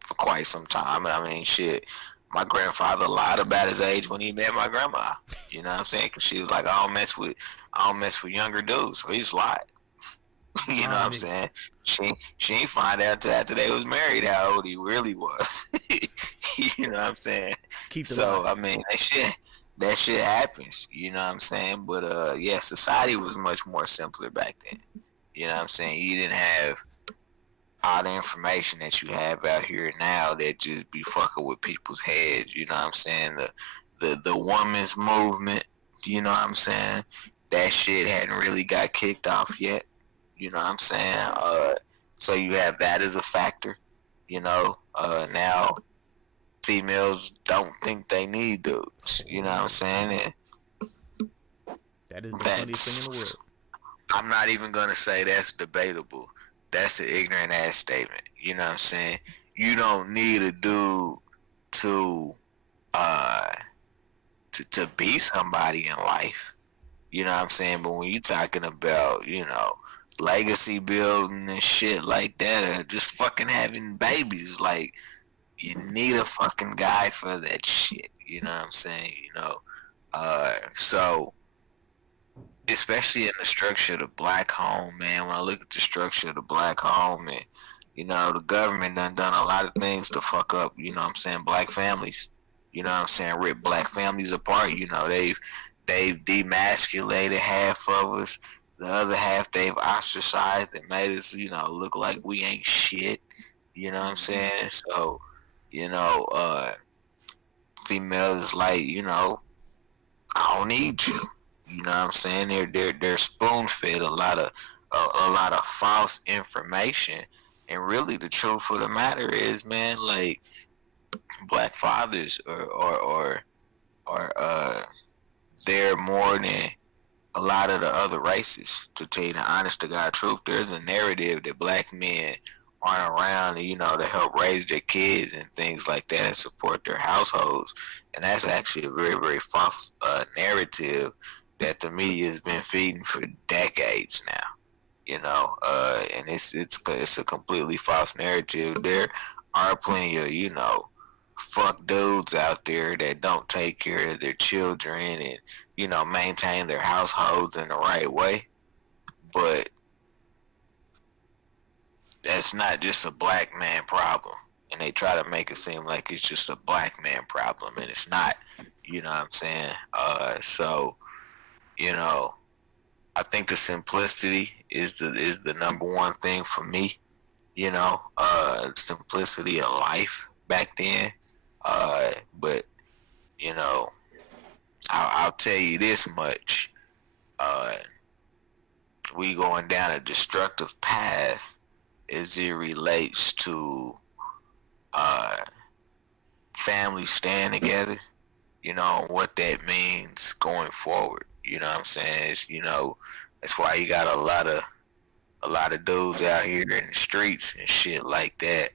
for quite some time. I mean, shit, my grandfather lied about his age when he met my grandma. You know what I'm saying? Cause she was like, I don't mess with younger dudes. So he just lied. You know what I'm saying? She ain't find out till after they was married how old he really was. You know what I'm saying? Keep the So lie. I mean that shit happens. You know what I'm saying? But yeah, society was much more simpler back then. You know what I'm saying? You didn't have all the information that you have out here now that just be fucking with people's heads. You know what I'm saying? The woman's movement. You know what I'm saying? That shit hadn't really got kicked off yet. You know what I'm saying? So you have that as a factor. You know, now females don't think they need dudes. You know what I'm saying? And That is the funniest thing in the world. I'm not even gonna say that's debatable. That's an ignorant ass statement. You know what I'm saying? You don't need a dude to uh to be somebody in life. You know what I'm saying? But when you talking about, legacy building and shit like that, or just fucking having babies, like you need a fucking guy for that shit. You know what I'm saying? So especially in the structure of the black home, man. When I look at the structure of the black home, and the government done a lot of things to fuck up. You know what I'm saying? Black families. You know what I'm saying? Rip black families apart. They've demasculated half of us. The other half they've ostracized and made us, look like we ain't shit. You know what I'm saying? So, you know, uh, females like, I don't need you. You know what I'm saying? They're spoon fed a lot of false information. And really the truth of the matter is, man, like black fathers are they're more than a lot of the other races. To tell you the honest to God truth, there's a narrative that black men aren't around, to help raise their kids and things like that and support their households. And that's actually a very, very false narrative that the media has been feeding for decades now. And it's a completely false narrative. There are plenty of fuck dudes out there that don't take care of their children and maintain their households in the right way. But that's not just a black man problem. And they try to make it seem like it's just a black man problem, and it's not. You know what I'm saying? So, you know, I think the simplicity is the number one thing for me. Simplicity of life back then. But you know, I'll tell you this much: uh, we going down a destructive path as it relates to uh, families staying together. What that means going forward. You know what I'm saying? That's why you got a lot of dudes out here in the streets and shit like that.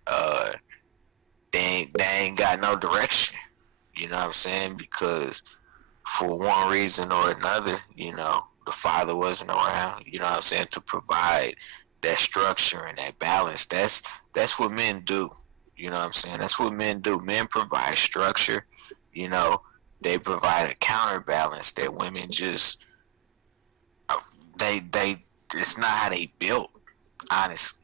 They ain't got no direction. You know what I'm saying? Because for one reason or another, the father wasn't around. You know what I'm saying? To provide that structure and that balance. That's what men do. You know what I'm saying? That's what men do. Men provide structure. You know, they provide a counterbalance that women just they it's not how they built, honestly.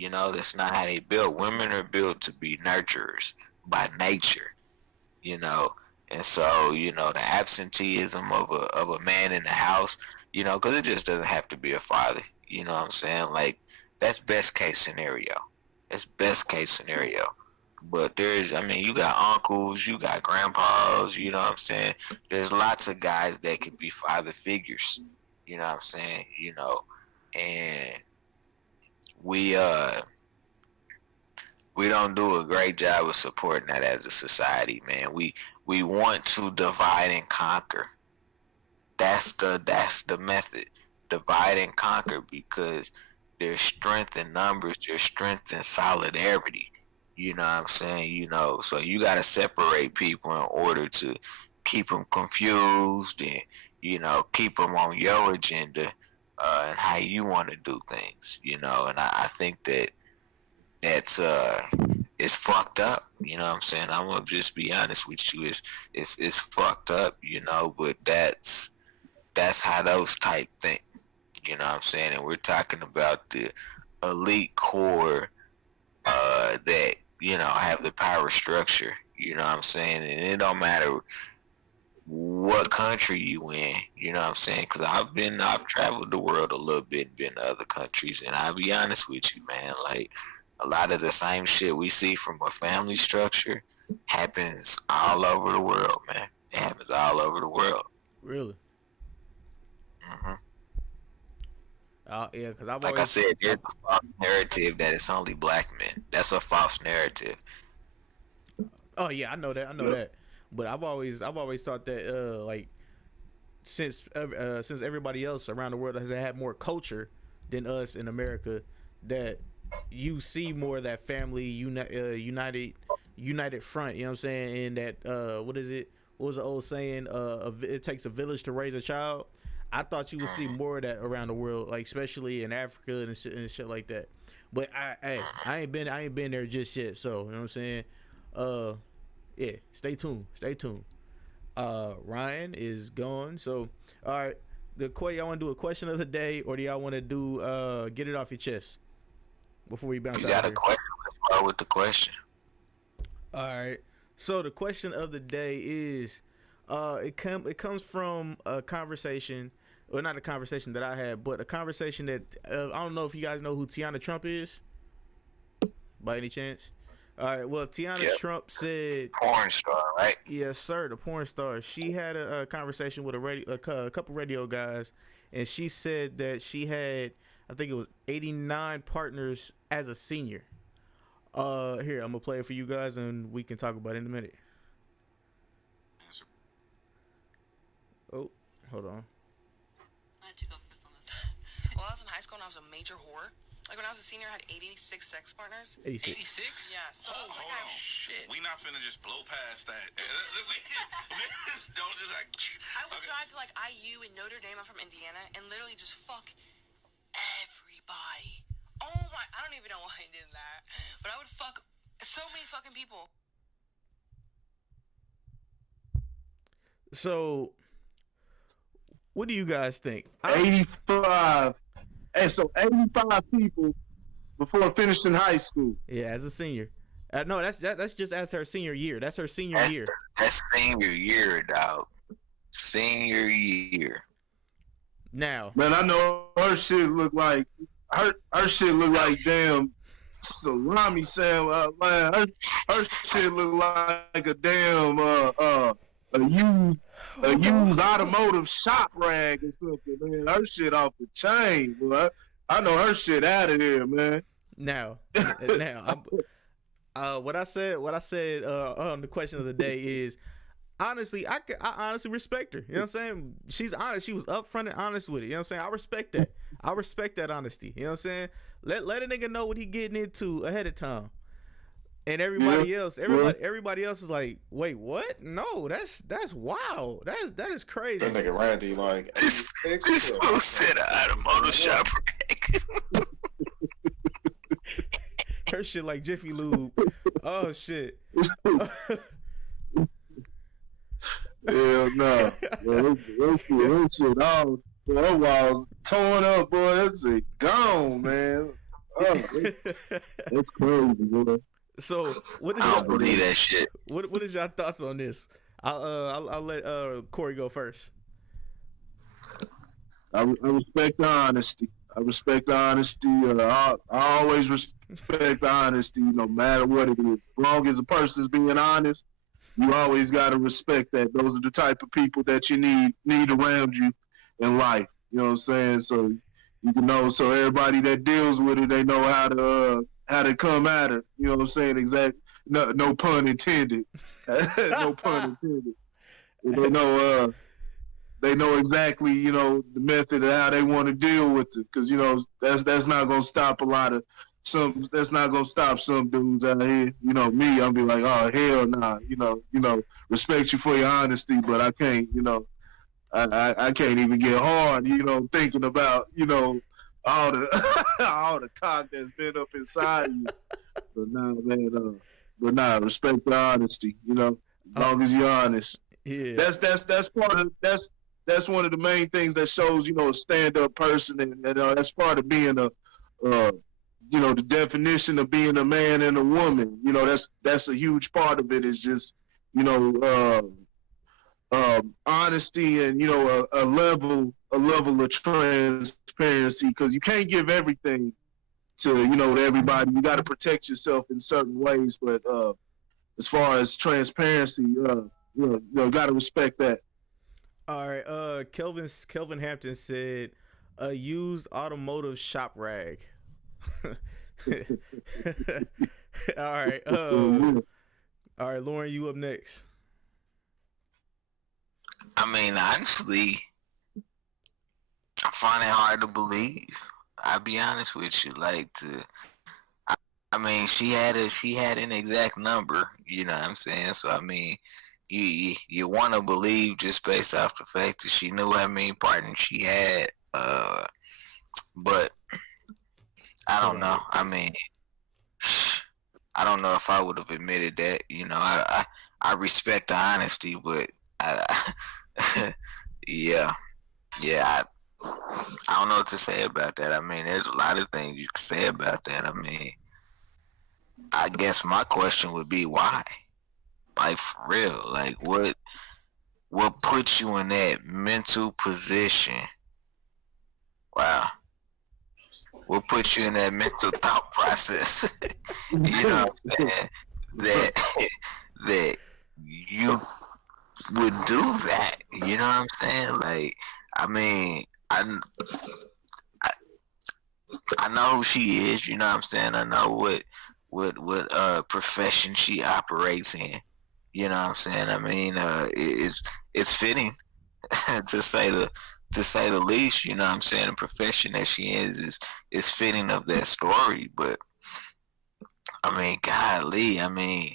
That's not how they built. Women are built to be nurturers by nature, you know. And so, the absenteeism of a man in the house, because it just doesn't have to be a father. You know what I'm saying? Like, that's best case scenario. That's best case scenario. But you got uncles, you got grandpas, you know what I'm saying? There's lots of guys that can be father figures, you know what I'm saying? And we we don't do a great job of supporting that as a society, man. We want to divide and conquer. That's the method. Divide and conquer, because there's strength in numbers, there's strength in solidarity. You know what I'm saying? So you got to separate people in order to keep them confused and keep them on your agenda and how you want to do things. And I think that's it's fucked up. You know what I'm saying? I'm gonna just be honest with you. It's fucked up. You know, but that's how those type think. You know what I'm saying? And we're talking about the elite core that have the power structure. You know what I'm saying? And it don't matter what country you in. You know what I'm saying? Because I've traveled the world a little bit and been to other countries, and I'll be honest with you, man. Like a lot of the same shit we see from a family structure happens all over the world, man. It happens all over the world. Really? hmm Yeah, because I've Like I always said, there's a false narrative that it's only black men. That's a false narrative. Oh yeah, I know that. That. But I've always thought that like since everybody else around the world has had more culture than us in America, that you see more of that family united front. You know what I'm saying? And that what is it? What was the old saying? It takes a village to raise a child. I thought you would see more of that around the world, like especially in Africa and shit like that. But I ain't been there just yet. So you know what I'm saying? Yeah, stay tuned. Ryan is gone. So all right, y'all want to do a question of the day, or do y'all want to do get it off your chest before we bounce out? You got a question? Let's start with the question. All right. So the question of the day is, it comes from a conversation, or not a conversation that I had, but a conversation that I don't know if you guys know who Tiana Trump is, by any chance. All right. Well, Tiana Trump said, porn star, right? Yes, sir. The porn star. She had a conversation with a couple radio guys, and she said that she had, I think it was 89 partners as a senior. Here, I'm gonna play it for you guys, and we can talk about it in a minute. Oh, hold on. I had to go first on this. Well, I was in high school and I was a major whore. Like when I was a senior, I had 86 sex partners. 86. 86? Yeah. So Hold on. shit. We not finna just blow past that. Don't just like. I would drive to like IU in Notre Dame. I'm from Indiana, and literally just fuck everybody. Oh my! I don't even know why I did that, but I would fuck so many fucking people. So, what do you guys think? 85. And so 85 people before finishing high school. Yeah, as a senior. No, that's just as her senior year. That's her senior year. That's senior year, dog. Senior year. Now, man, I know her shit look like damn salami sandwich. Man, her shit look like a damn a used automotive shop rag or something, man. Her shit off the chain, boy. I know her shit out of here, man. Now, what I said on the question of the day is, honestly, I honestly respect her. You know what I'm saying? She's honest. She was upfront and honest with it. You know what I'm saying? I respect that. I respect that honesty. You know what I'm saying? Let a nigga know what he getting into ahead of time. And everybody else is like, wait, what? No, that's wild. That is crazy. That nigga Randy like This fool said an automotive shop. Her shit like Jiffy Lube. Oh shit. Hell no. That shit all her walls torn up, boy. That's it gone, man. Oh, that's crazy, boy. So what I don't believe that shit. What is your thoughts on this? I'll let Corey go first. I respect the honesty. I always respect the honesty, no matter what it is. As long as a person's being honest, you always gotta respect that. Those are the type of people that you need around you in life. You know what I'm saying? So you can know, so everybody that deals with it, they know how to come at her. You know what I'm saying? Exactly. No pun intended. No pun intended. And they know exactly, you know, the method of how they want to deal with it. Because, you know, that's not gonna stop that's not gonna stop some dudes out here. You know, me, I'll be like, oh hell nah, you know, respect you for your honesty, but I can't, you know, I can't even get hard, you know, thinking about, you know, all the all the cock that's been up inside of you. But nah, man. But nah, respect the honesty. You know, as Uh, long as you're honest. yeah. That's part of that's one of the main things that shows a stand up person, and that's part of being uh, the definition of being a man and a woman. That's a huge part of it. Is just you know honesty and a level of transparency, because you can't give everything to everybody. You got to protect yourself in certain ways, but as far as transparency, got to respect that. All right. Kelvin Hampton said, a used automotive shop rag. All right. All right, Lauren, you up next. I mean, honestly, I find it hard to believe. I'll be honest with you. I mean, she had an exact number. You know what I'm saying? So I mean, you want to believe just based off the fact that she knew how many partners she had. But I don't know. I mean, I don't know if I would have admitted that. I respect the honesty, but I, yeah, yeah. I don't know what to say about that. I mean, there's a lot of things you can say about that. I mean, I guess my question would be why? Like for real, like what puts you in that mental position? Wow, what puts you in that mental thought process? You know what I'm saying? That that you would do that. You know what I'm saying? Like, I mean, I, I know who she is. You know what I'm saying? I know what profession she operates in. You know what I'm saying? I mean, it's fitting to say the least. You know what I'm saying? The profession that she is fitting of that story. But I mean, golly, I mean,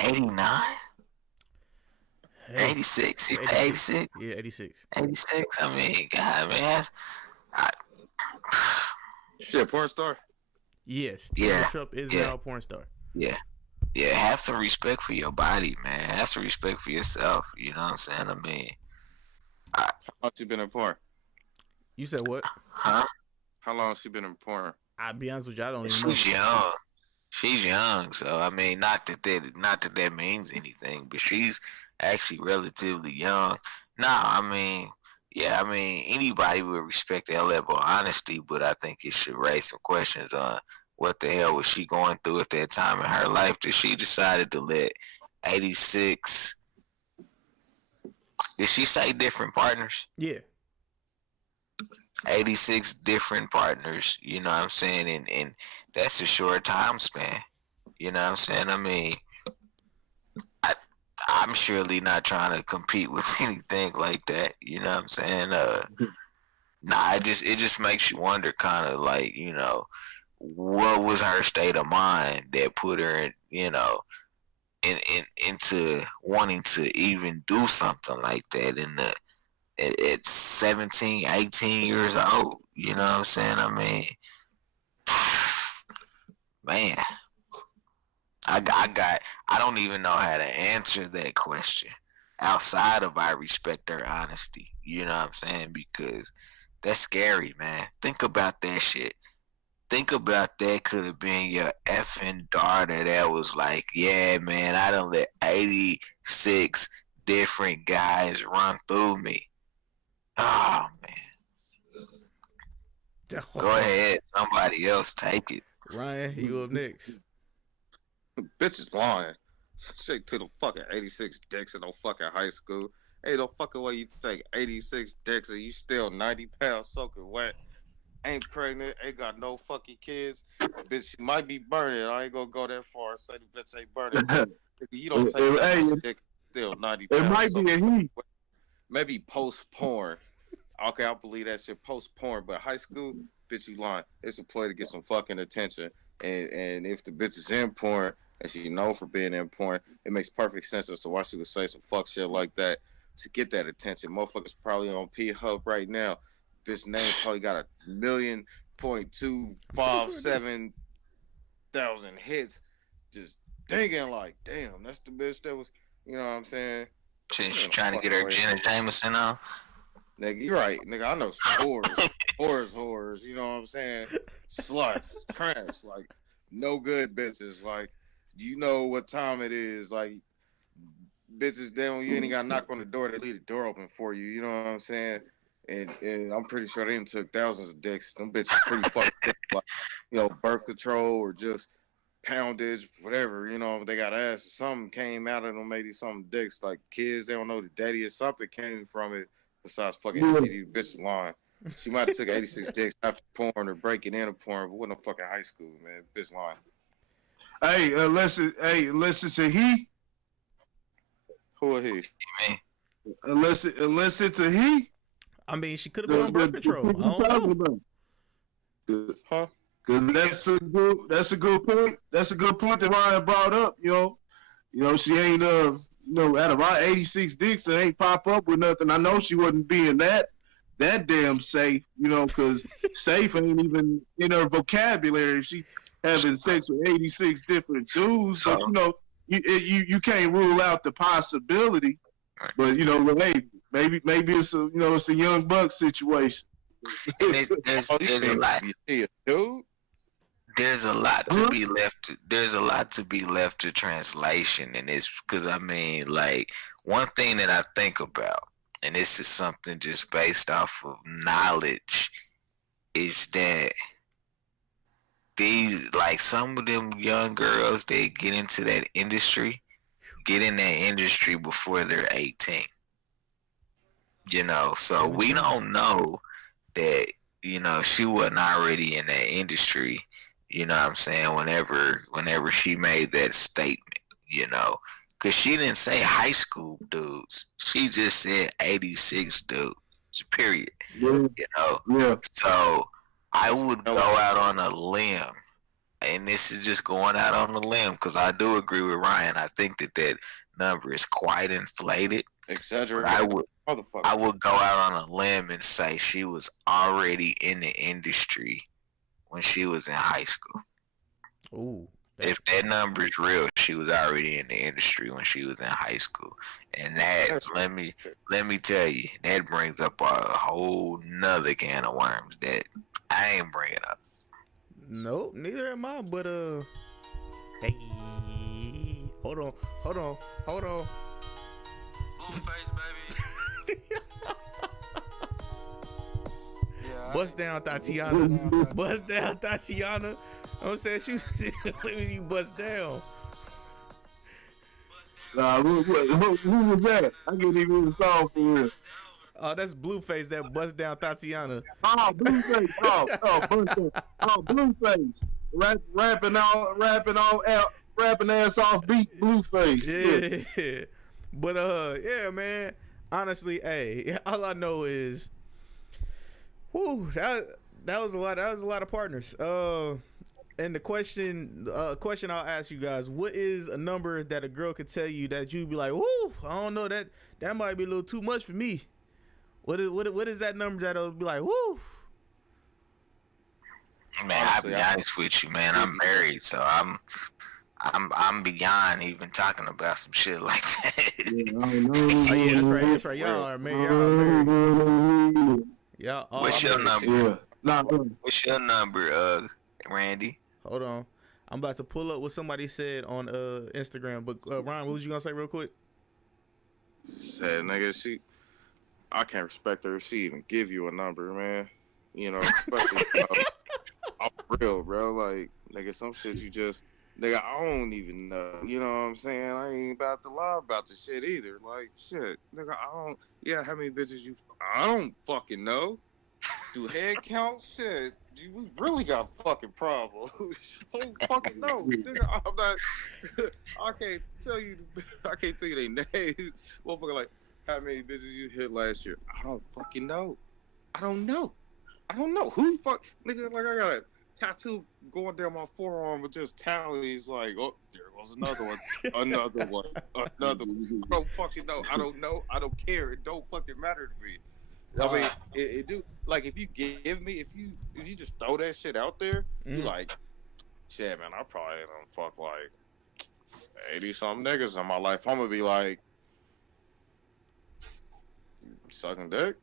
89, Hey, 86, 86. 86, Yeah, 86. 86. I mean, God, man, I, Shit, porn star. Yes, Tiana yeah, Trump is yeah, now a porn star. yeah. Yeah, have some respect for your body, man. Have some respect for yourself. You know what I'm saying? I mean, I, How long she been in porn? You said what? huh? How long she been in porn? I'll be honest with you, I don't even know. She's young. She's young, so I mean, not that means anything, but she's actually relatively young. Nah, I mean, yeah, I mean, anybody would respect that level of honesty, but I think it should raise some questions on what the hell was she going through at that time in her life that she decided to let 86. Did she say different partners? Yeah. 86 different partners, you know what I'm saying? And that's a short time span. You know what I'm saying? I mean, I I'm surely not trying to compete with anything like that. You know what I'm saying? Nah, it just makes you wonder kind of like, what was her state of mind that put her in, into wanting to even do something like that at 17, 18 years old. You know what I'm saying? I mean, man, I don't even know how to answer that question outside of I respect her honesty. You know what I'm saying? Because that's scary, man. Think about that shit. Think about that could have been your effing daughter that was like, yeah, man, I done let 86 different guys run through me. Oh, man. Go ahead. Somebody else take it. Ryan, you up next. Bitch is lying. Shit to the fucking 86 dicks in no fucking high school. Ain't no fucking way you take 86 dicks and you still 90 pounds soaking wet. Ain't pregnant, ain't got no fucking kids. Bitch, she might be burning. I ain't gonna go that far and say the bitch ain't burning. But you don't take that much dick, still 90 pounds. It might be a he. Maybe post porn. Okay, I'll believe that shit post porn. But high school, bitch, you lying. It's a play to get some fucking attention. And if the bitch is in porn and she known for being in porn, it makes perfect sense as to why she would say some fuck shit like that to get that attention. Motherfuckers probably on P Hub right now. Bitch name probably got 1,257 1,000 hits, just thinking like, damn, that's the bitch that was, you know what I'm saying? She's Man, trying to get her fucking Jenna Jameson on. Nigga, you're right, nigga. I know some whores. You know what I'm saying? Sluts, tramps, like no good bitches. Like, you know what time it is? Like, bitches, you ain't got to knock on the door. They leave the door open for you. You know what I'm saying? And I'm pretty sure they done took thousands of dicks. Them bitches pretty fucked up, like, you know, birth control or just poundage, whatever. You know, they got ass or something came out of them, maybe some dicks. Like kids, they don't know the daddy or something came from it besides fucking STD. Bitch lying. She might have took 86 dicks after porn or breaking into porn, but wasn't fucking high school, man. Bitch lying. Hey, unless it's a he. Who are he? Unless it's a he. I mean, she could have been on birth control. I don't know. Huh? Because that's a good point. That's a good point that Ryan brought up. You know, she ain't out of our 86 dicks, it ain't pop up with nothing. I know she wouldn't being that damn safe. You know, because safe ain't even in her vocabulary. She having sex with 86 different dudes, but you know, you can't rule out the possibility. But you know, hey, maybe it's a young buck situation. And there's a lot. Dude. There's a lot to be left. There's a lot to be left to translation, and it's because I mean, like one thing that I think about, and this is something just based off of knowledge, is that these like some of them young girls they get in that industry before they're 18. You know, so we don't know that, you know, she wasn't already in that industry, you know what I'm saying, whenever she made that statement, you know, because she didn't say high school dudes. She just said 86 dudes, period. You know? Yeah. So I would go out on a limb, and this is just going out on a limb, because I do agree with Ryan. I think that number is quite inflated. Exaggerated. I would go out on a limb and say she was already in the industry when she was in high school. Ooh. If that number is real, she was already in the industry when she was in high school. And that, let me tell you, that brings up a whole nother can of worms that I ain't bringing up. Nope, neither am I, but hey, hold on. Blueface, baby. Bust down, Tatiana. Bust down, Tatiana. I'm saying she when you bust down. Who was that? I can't even hear the song for real. Oh, that's Blueface that bust down Tatiana. Oh, Blueface. Blueface. Rapping ass off beat, Blueface. Yeah. But yeah, man. Honestly, hey, all I know is, whoo, that was a lot. That was a lot of partners. And the question I'll ask you guys: what is a number that a girl could tell you that you'd be like, whoo, I don't know, that might be a little too much for me. What is that number that'll be like, whoo? Man, I'll be honest with you, man. I'm married, so I'm beyond even talking about some shit like that. Oh yeah, that's right. Y'all are married. Y'all. What's your number? Yeah. What's your number, Randy? Hold on. I'm about to pull up what somebody said on Instagram. But Ryan, what was you gonna say real quick? Said nigga, I can't respect her if she even give you a number, man. You know, especially I'm real, bro. Like, nigga, some shit you just, nigga, I don't even know. You know what I'm saying? I ain't about to lie about the shit either. Like, shit, nigga, how many bitches I don't fucking know. Do head count? Shit, we really got fucking problems. I don't fucking know. Nigga, I'm not, I can't tell you their names. Motherfucker, like, how many bitches you hit last year? I don't fucking know. I don't know. Who the fuck? Nigga, like, I got a tattoo going down my forearm with just tallies. Like, oh, there goes another one. Another one. I don't fucking know. I don't know. I don't care. It don't fucking matter to me. I mean, it do. Like, if you give me, if you just throw that shit out there, you like, shit, man, I probably done fuck like 80 something niggas in my life. I'm gonna be like, sucking dick.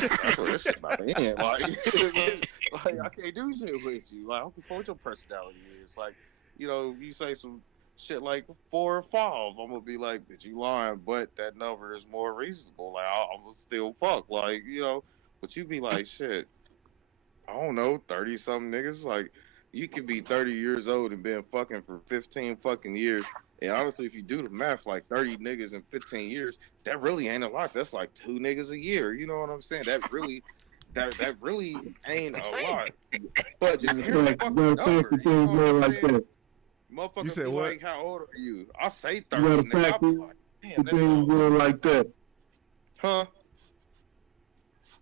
That's what this shit about to end. Like, I can't do shit with you. Like, I don't care what your personality is. Like, you know, if you say some shit like 4 or 5, I'm gonna be like, bitch, you lying, but that number is more reasonable. Like, I'm gonna still fuck. Like, you know, but you be like, shit, I don't know, 30 something niggas. Like, you could be 30 years old and been fucking for 15 fucking years. And honestly, if you do the math, like 30 niggas in 15 years, that really ain't a lot. That's like 2 niggas a year. You know what I'm saying? That really ain't a lot. But just hear the fucking number. You know what I'm saying? Motherfucker You said be what? like, how old are you? I say 30, You nigga. gotta I be like, damn, that's things all. like that. Huh?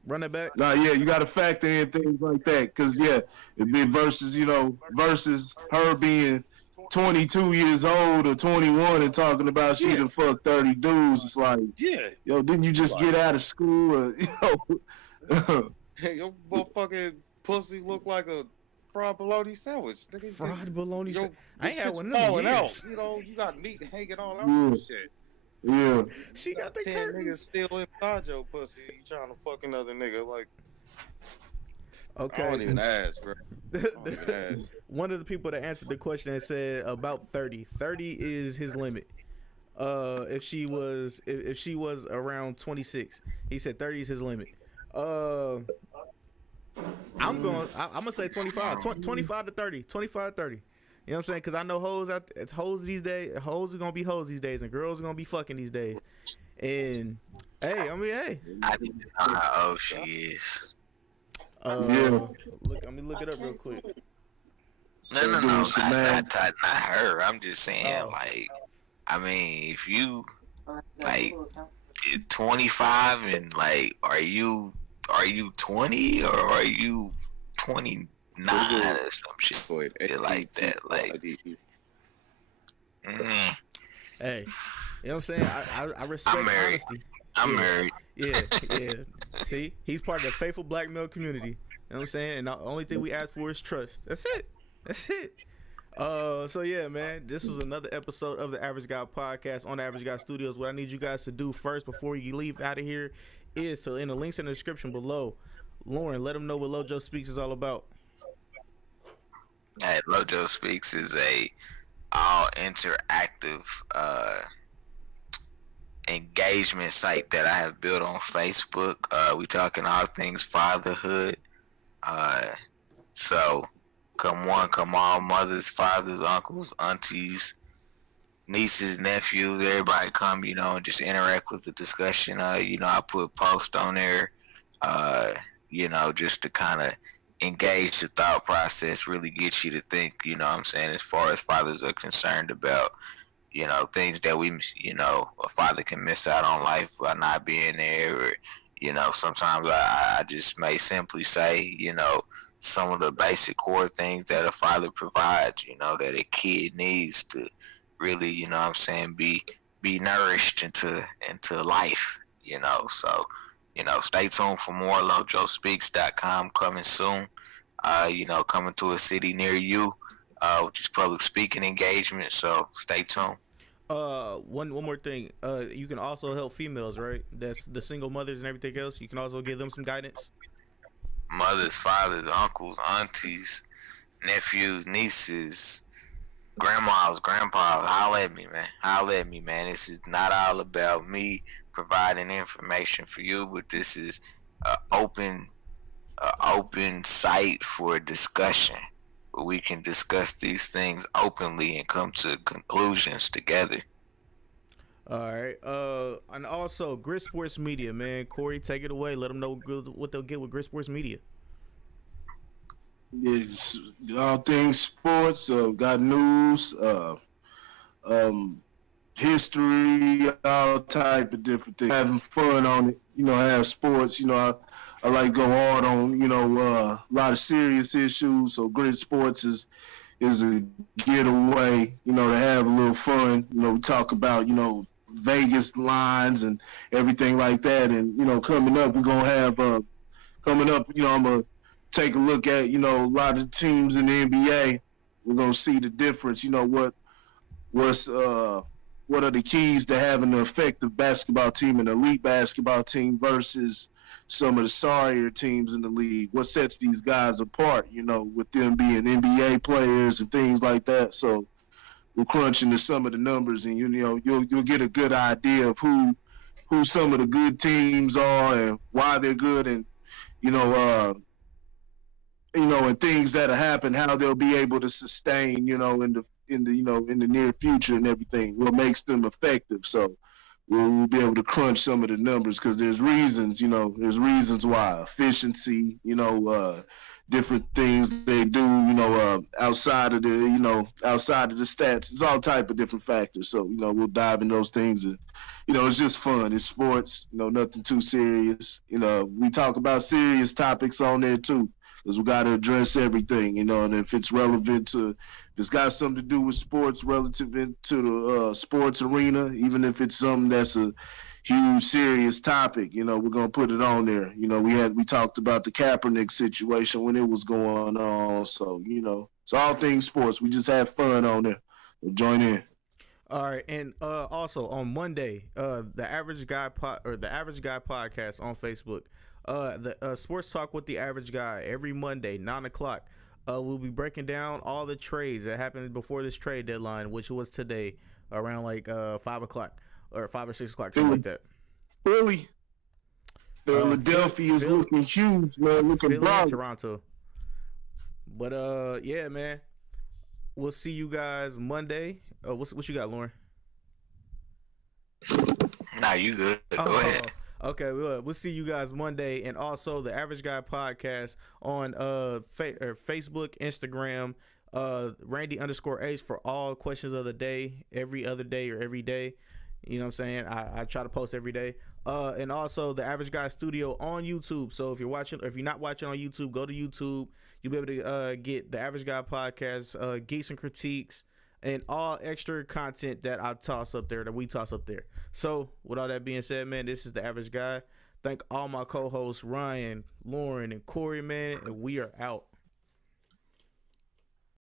Run it back. Nah, yeah, you got to factor in things like that, cause yeah, it'd be versus her being 22 years old or 21 and talking about she done fucked 30 dudes. It's like, Yeah. yo, didn't you just get out of school? Or, Hey, your motherfucking pussy look like a fried bologna sandwich. Nigga, Fried bologna. Yo, I ain't had shit's one of them falling in out. years. You know, you got meat hanging all out Yeah. and shit. yeah, She got the 10 curtains. niggas still inside your pussy. You trying to fuck another nigga. Like, Okay. I don't even ask, bro. I don't even ask. One of the people that answered the question said about 30. 30 is his limit. If she was around 26, he said 30 is his limit. I'm gonna say 25. 25 to 30. 25 to 30. You know what I'm saying? Because I know hoes these days. Hoes are gonna be hoes these days, and girls are gonna be fucking these days. And hey, I need to know how old she is. Look, let me look it up real quick. No, not her. I'm just saying, like, I mean, if you like 25 and like, are you 20 or are you 29 or some shit like that? Like, Hey, you know what I'm saying? I respect honesty. I'm married. Yeah. See, he's part of the faithful black male community. You know what I'm saying? And the only thing we ask for is trust. That's it. So yeah, man, this was another episode of the Average Guy Podcast on the Average Guy Studios. What I need you guys to do first before you leave out of here is to, in the links in the description below, Lauren, let them know what Lojo Speaks is all about. Hey, Lojo Speaks is a all interactive engagement site that I have built on Facebook. We talking all things fatherhood. So come one, come all, mothers, fathers, uncles, aunties, nieces, nephews, everybody come, and just interact with the discussion. I put posts on there, just to kind of engage the thought process, really get you to think, what I'm saying, as far as fathers are concerned about, things that a father can miss out on life by not being there, or, sometimes I just may simply say, some of the basic core things that a father provides, that a kid needs to really, be nourished into life, so, stay tuned for more. LojoSpeaks.com coming soon, coming to a city near you, which is public speaking engagement, so stay tuned. One more thing. You can also help females, right? That's the single mothers and everything else. You can also give them some guidance. Mothers, fathers, uncles, aunties, nephews, nieces, grandmas, grandpas, holler at me, man. This is not all about me providing information for you, but this is an open site for discussion, where we can discuss these things openly and come to conclusions together. All right. And also Grit Sports Media, man. Corey, take it away. Let them know what they'll get with Grit Sports Media. It's all things sports. Got news, history, all type of different things. Having fun on it, have sports. I like go hard on, a lot of serious issues. So Grit Sports is a getaway, to have a little fun. We talk about, Vegas lines and everything like that. And, coming up, we're going to have, I'm going to take a look at, a lot of teams in the NBA We're gonna see the difference. You know what are the keys to having an effective basketball team, an elite basketball team versus some of the sorrier teams in the league? What sets these guys apart? You know, with them being NBA players and things like that. So we're crunching to some of the numbers, and you know you'll get a good idea of who some of the good teams are and why they're good, and you know and things that'll happen, how they'll be able to sustain, in the near future and everything. What makes them effective? So we'll be able to crunch some of the numbers because there's reasons, why efficiency, different things they do, outside of the stats. It's all type of different factors. So we'll dive in those things, and it's just fun. It's sports. Nothing too serious. We talk about serious topics on there too, because we got to address everything. And if it's relevant to, if it's got something to do with sports, relative into the sports arena, even if it's something that's a huge, serious topic, we're gonna put it on there. We talked about the Kaepernick situation when it was going on. So it's all things sports. We just have fun on there. So join in. All right, and also on Monday, the Average Guy podcast on Facebook, the Sports Talk with the Average Guy every Monday 9:00. We'll be breaking down all the trades that happened before this trade deadline, which was today around like 5:00 or 5 or 6 o'clock, something like that. Philadelphia is looking huge, man. Looking bright. Toronto. But yeah, man. We'll see you guys Monday. What you got, Lauren? Nah, you good. Go ahead. Okay, we'll see you guys Monday, and also the Average Guy podcast on Facebook, Instagram, Randy_H for all questions of the day, every other day or every day. You know what I'm saying? I try to post every day. And also the Average Guy Studio on YouTube. So if you're not watching on YouTube, go to YouTube. You'll be able to get the Average Guy podcast, geeks and critiques, and all extra content that we toss up there. So with all that being said, man, this is the Average Guy. Thank all my co-hosts, Ryan, Lauren, and Corey, man, and we are out.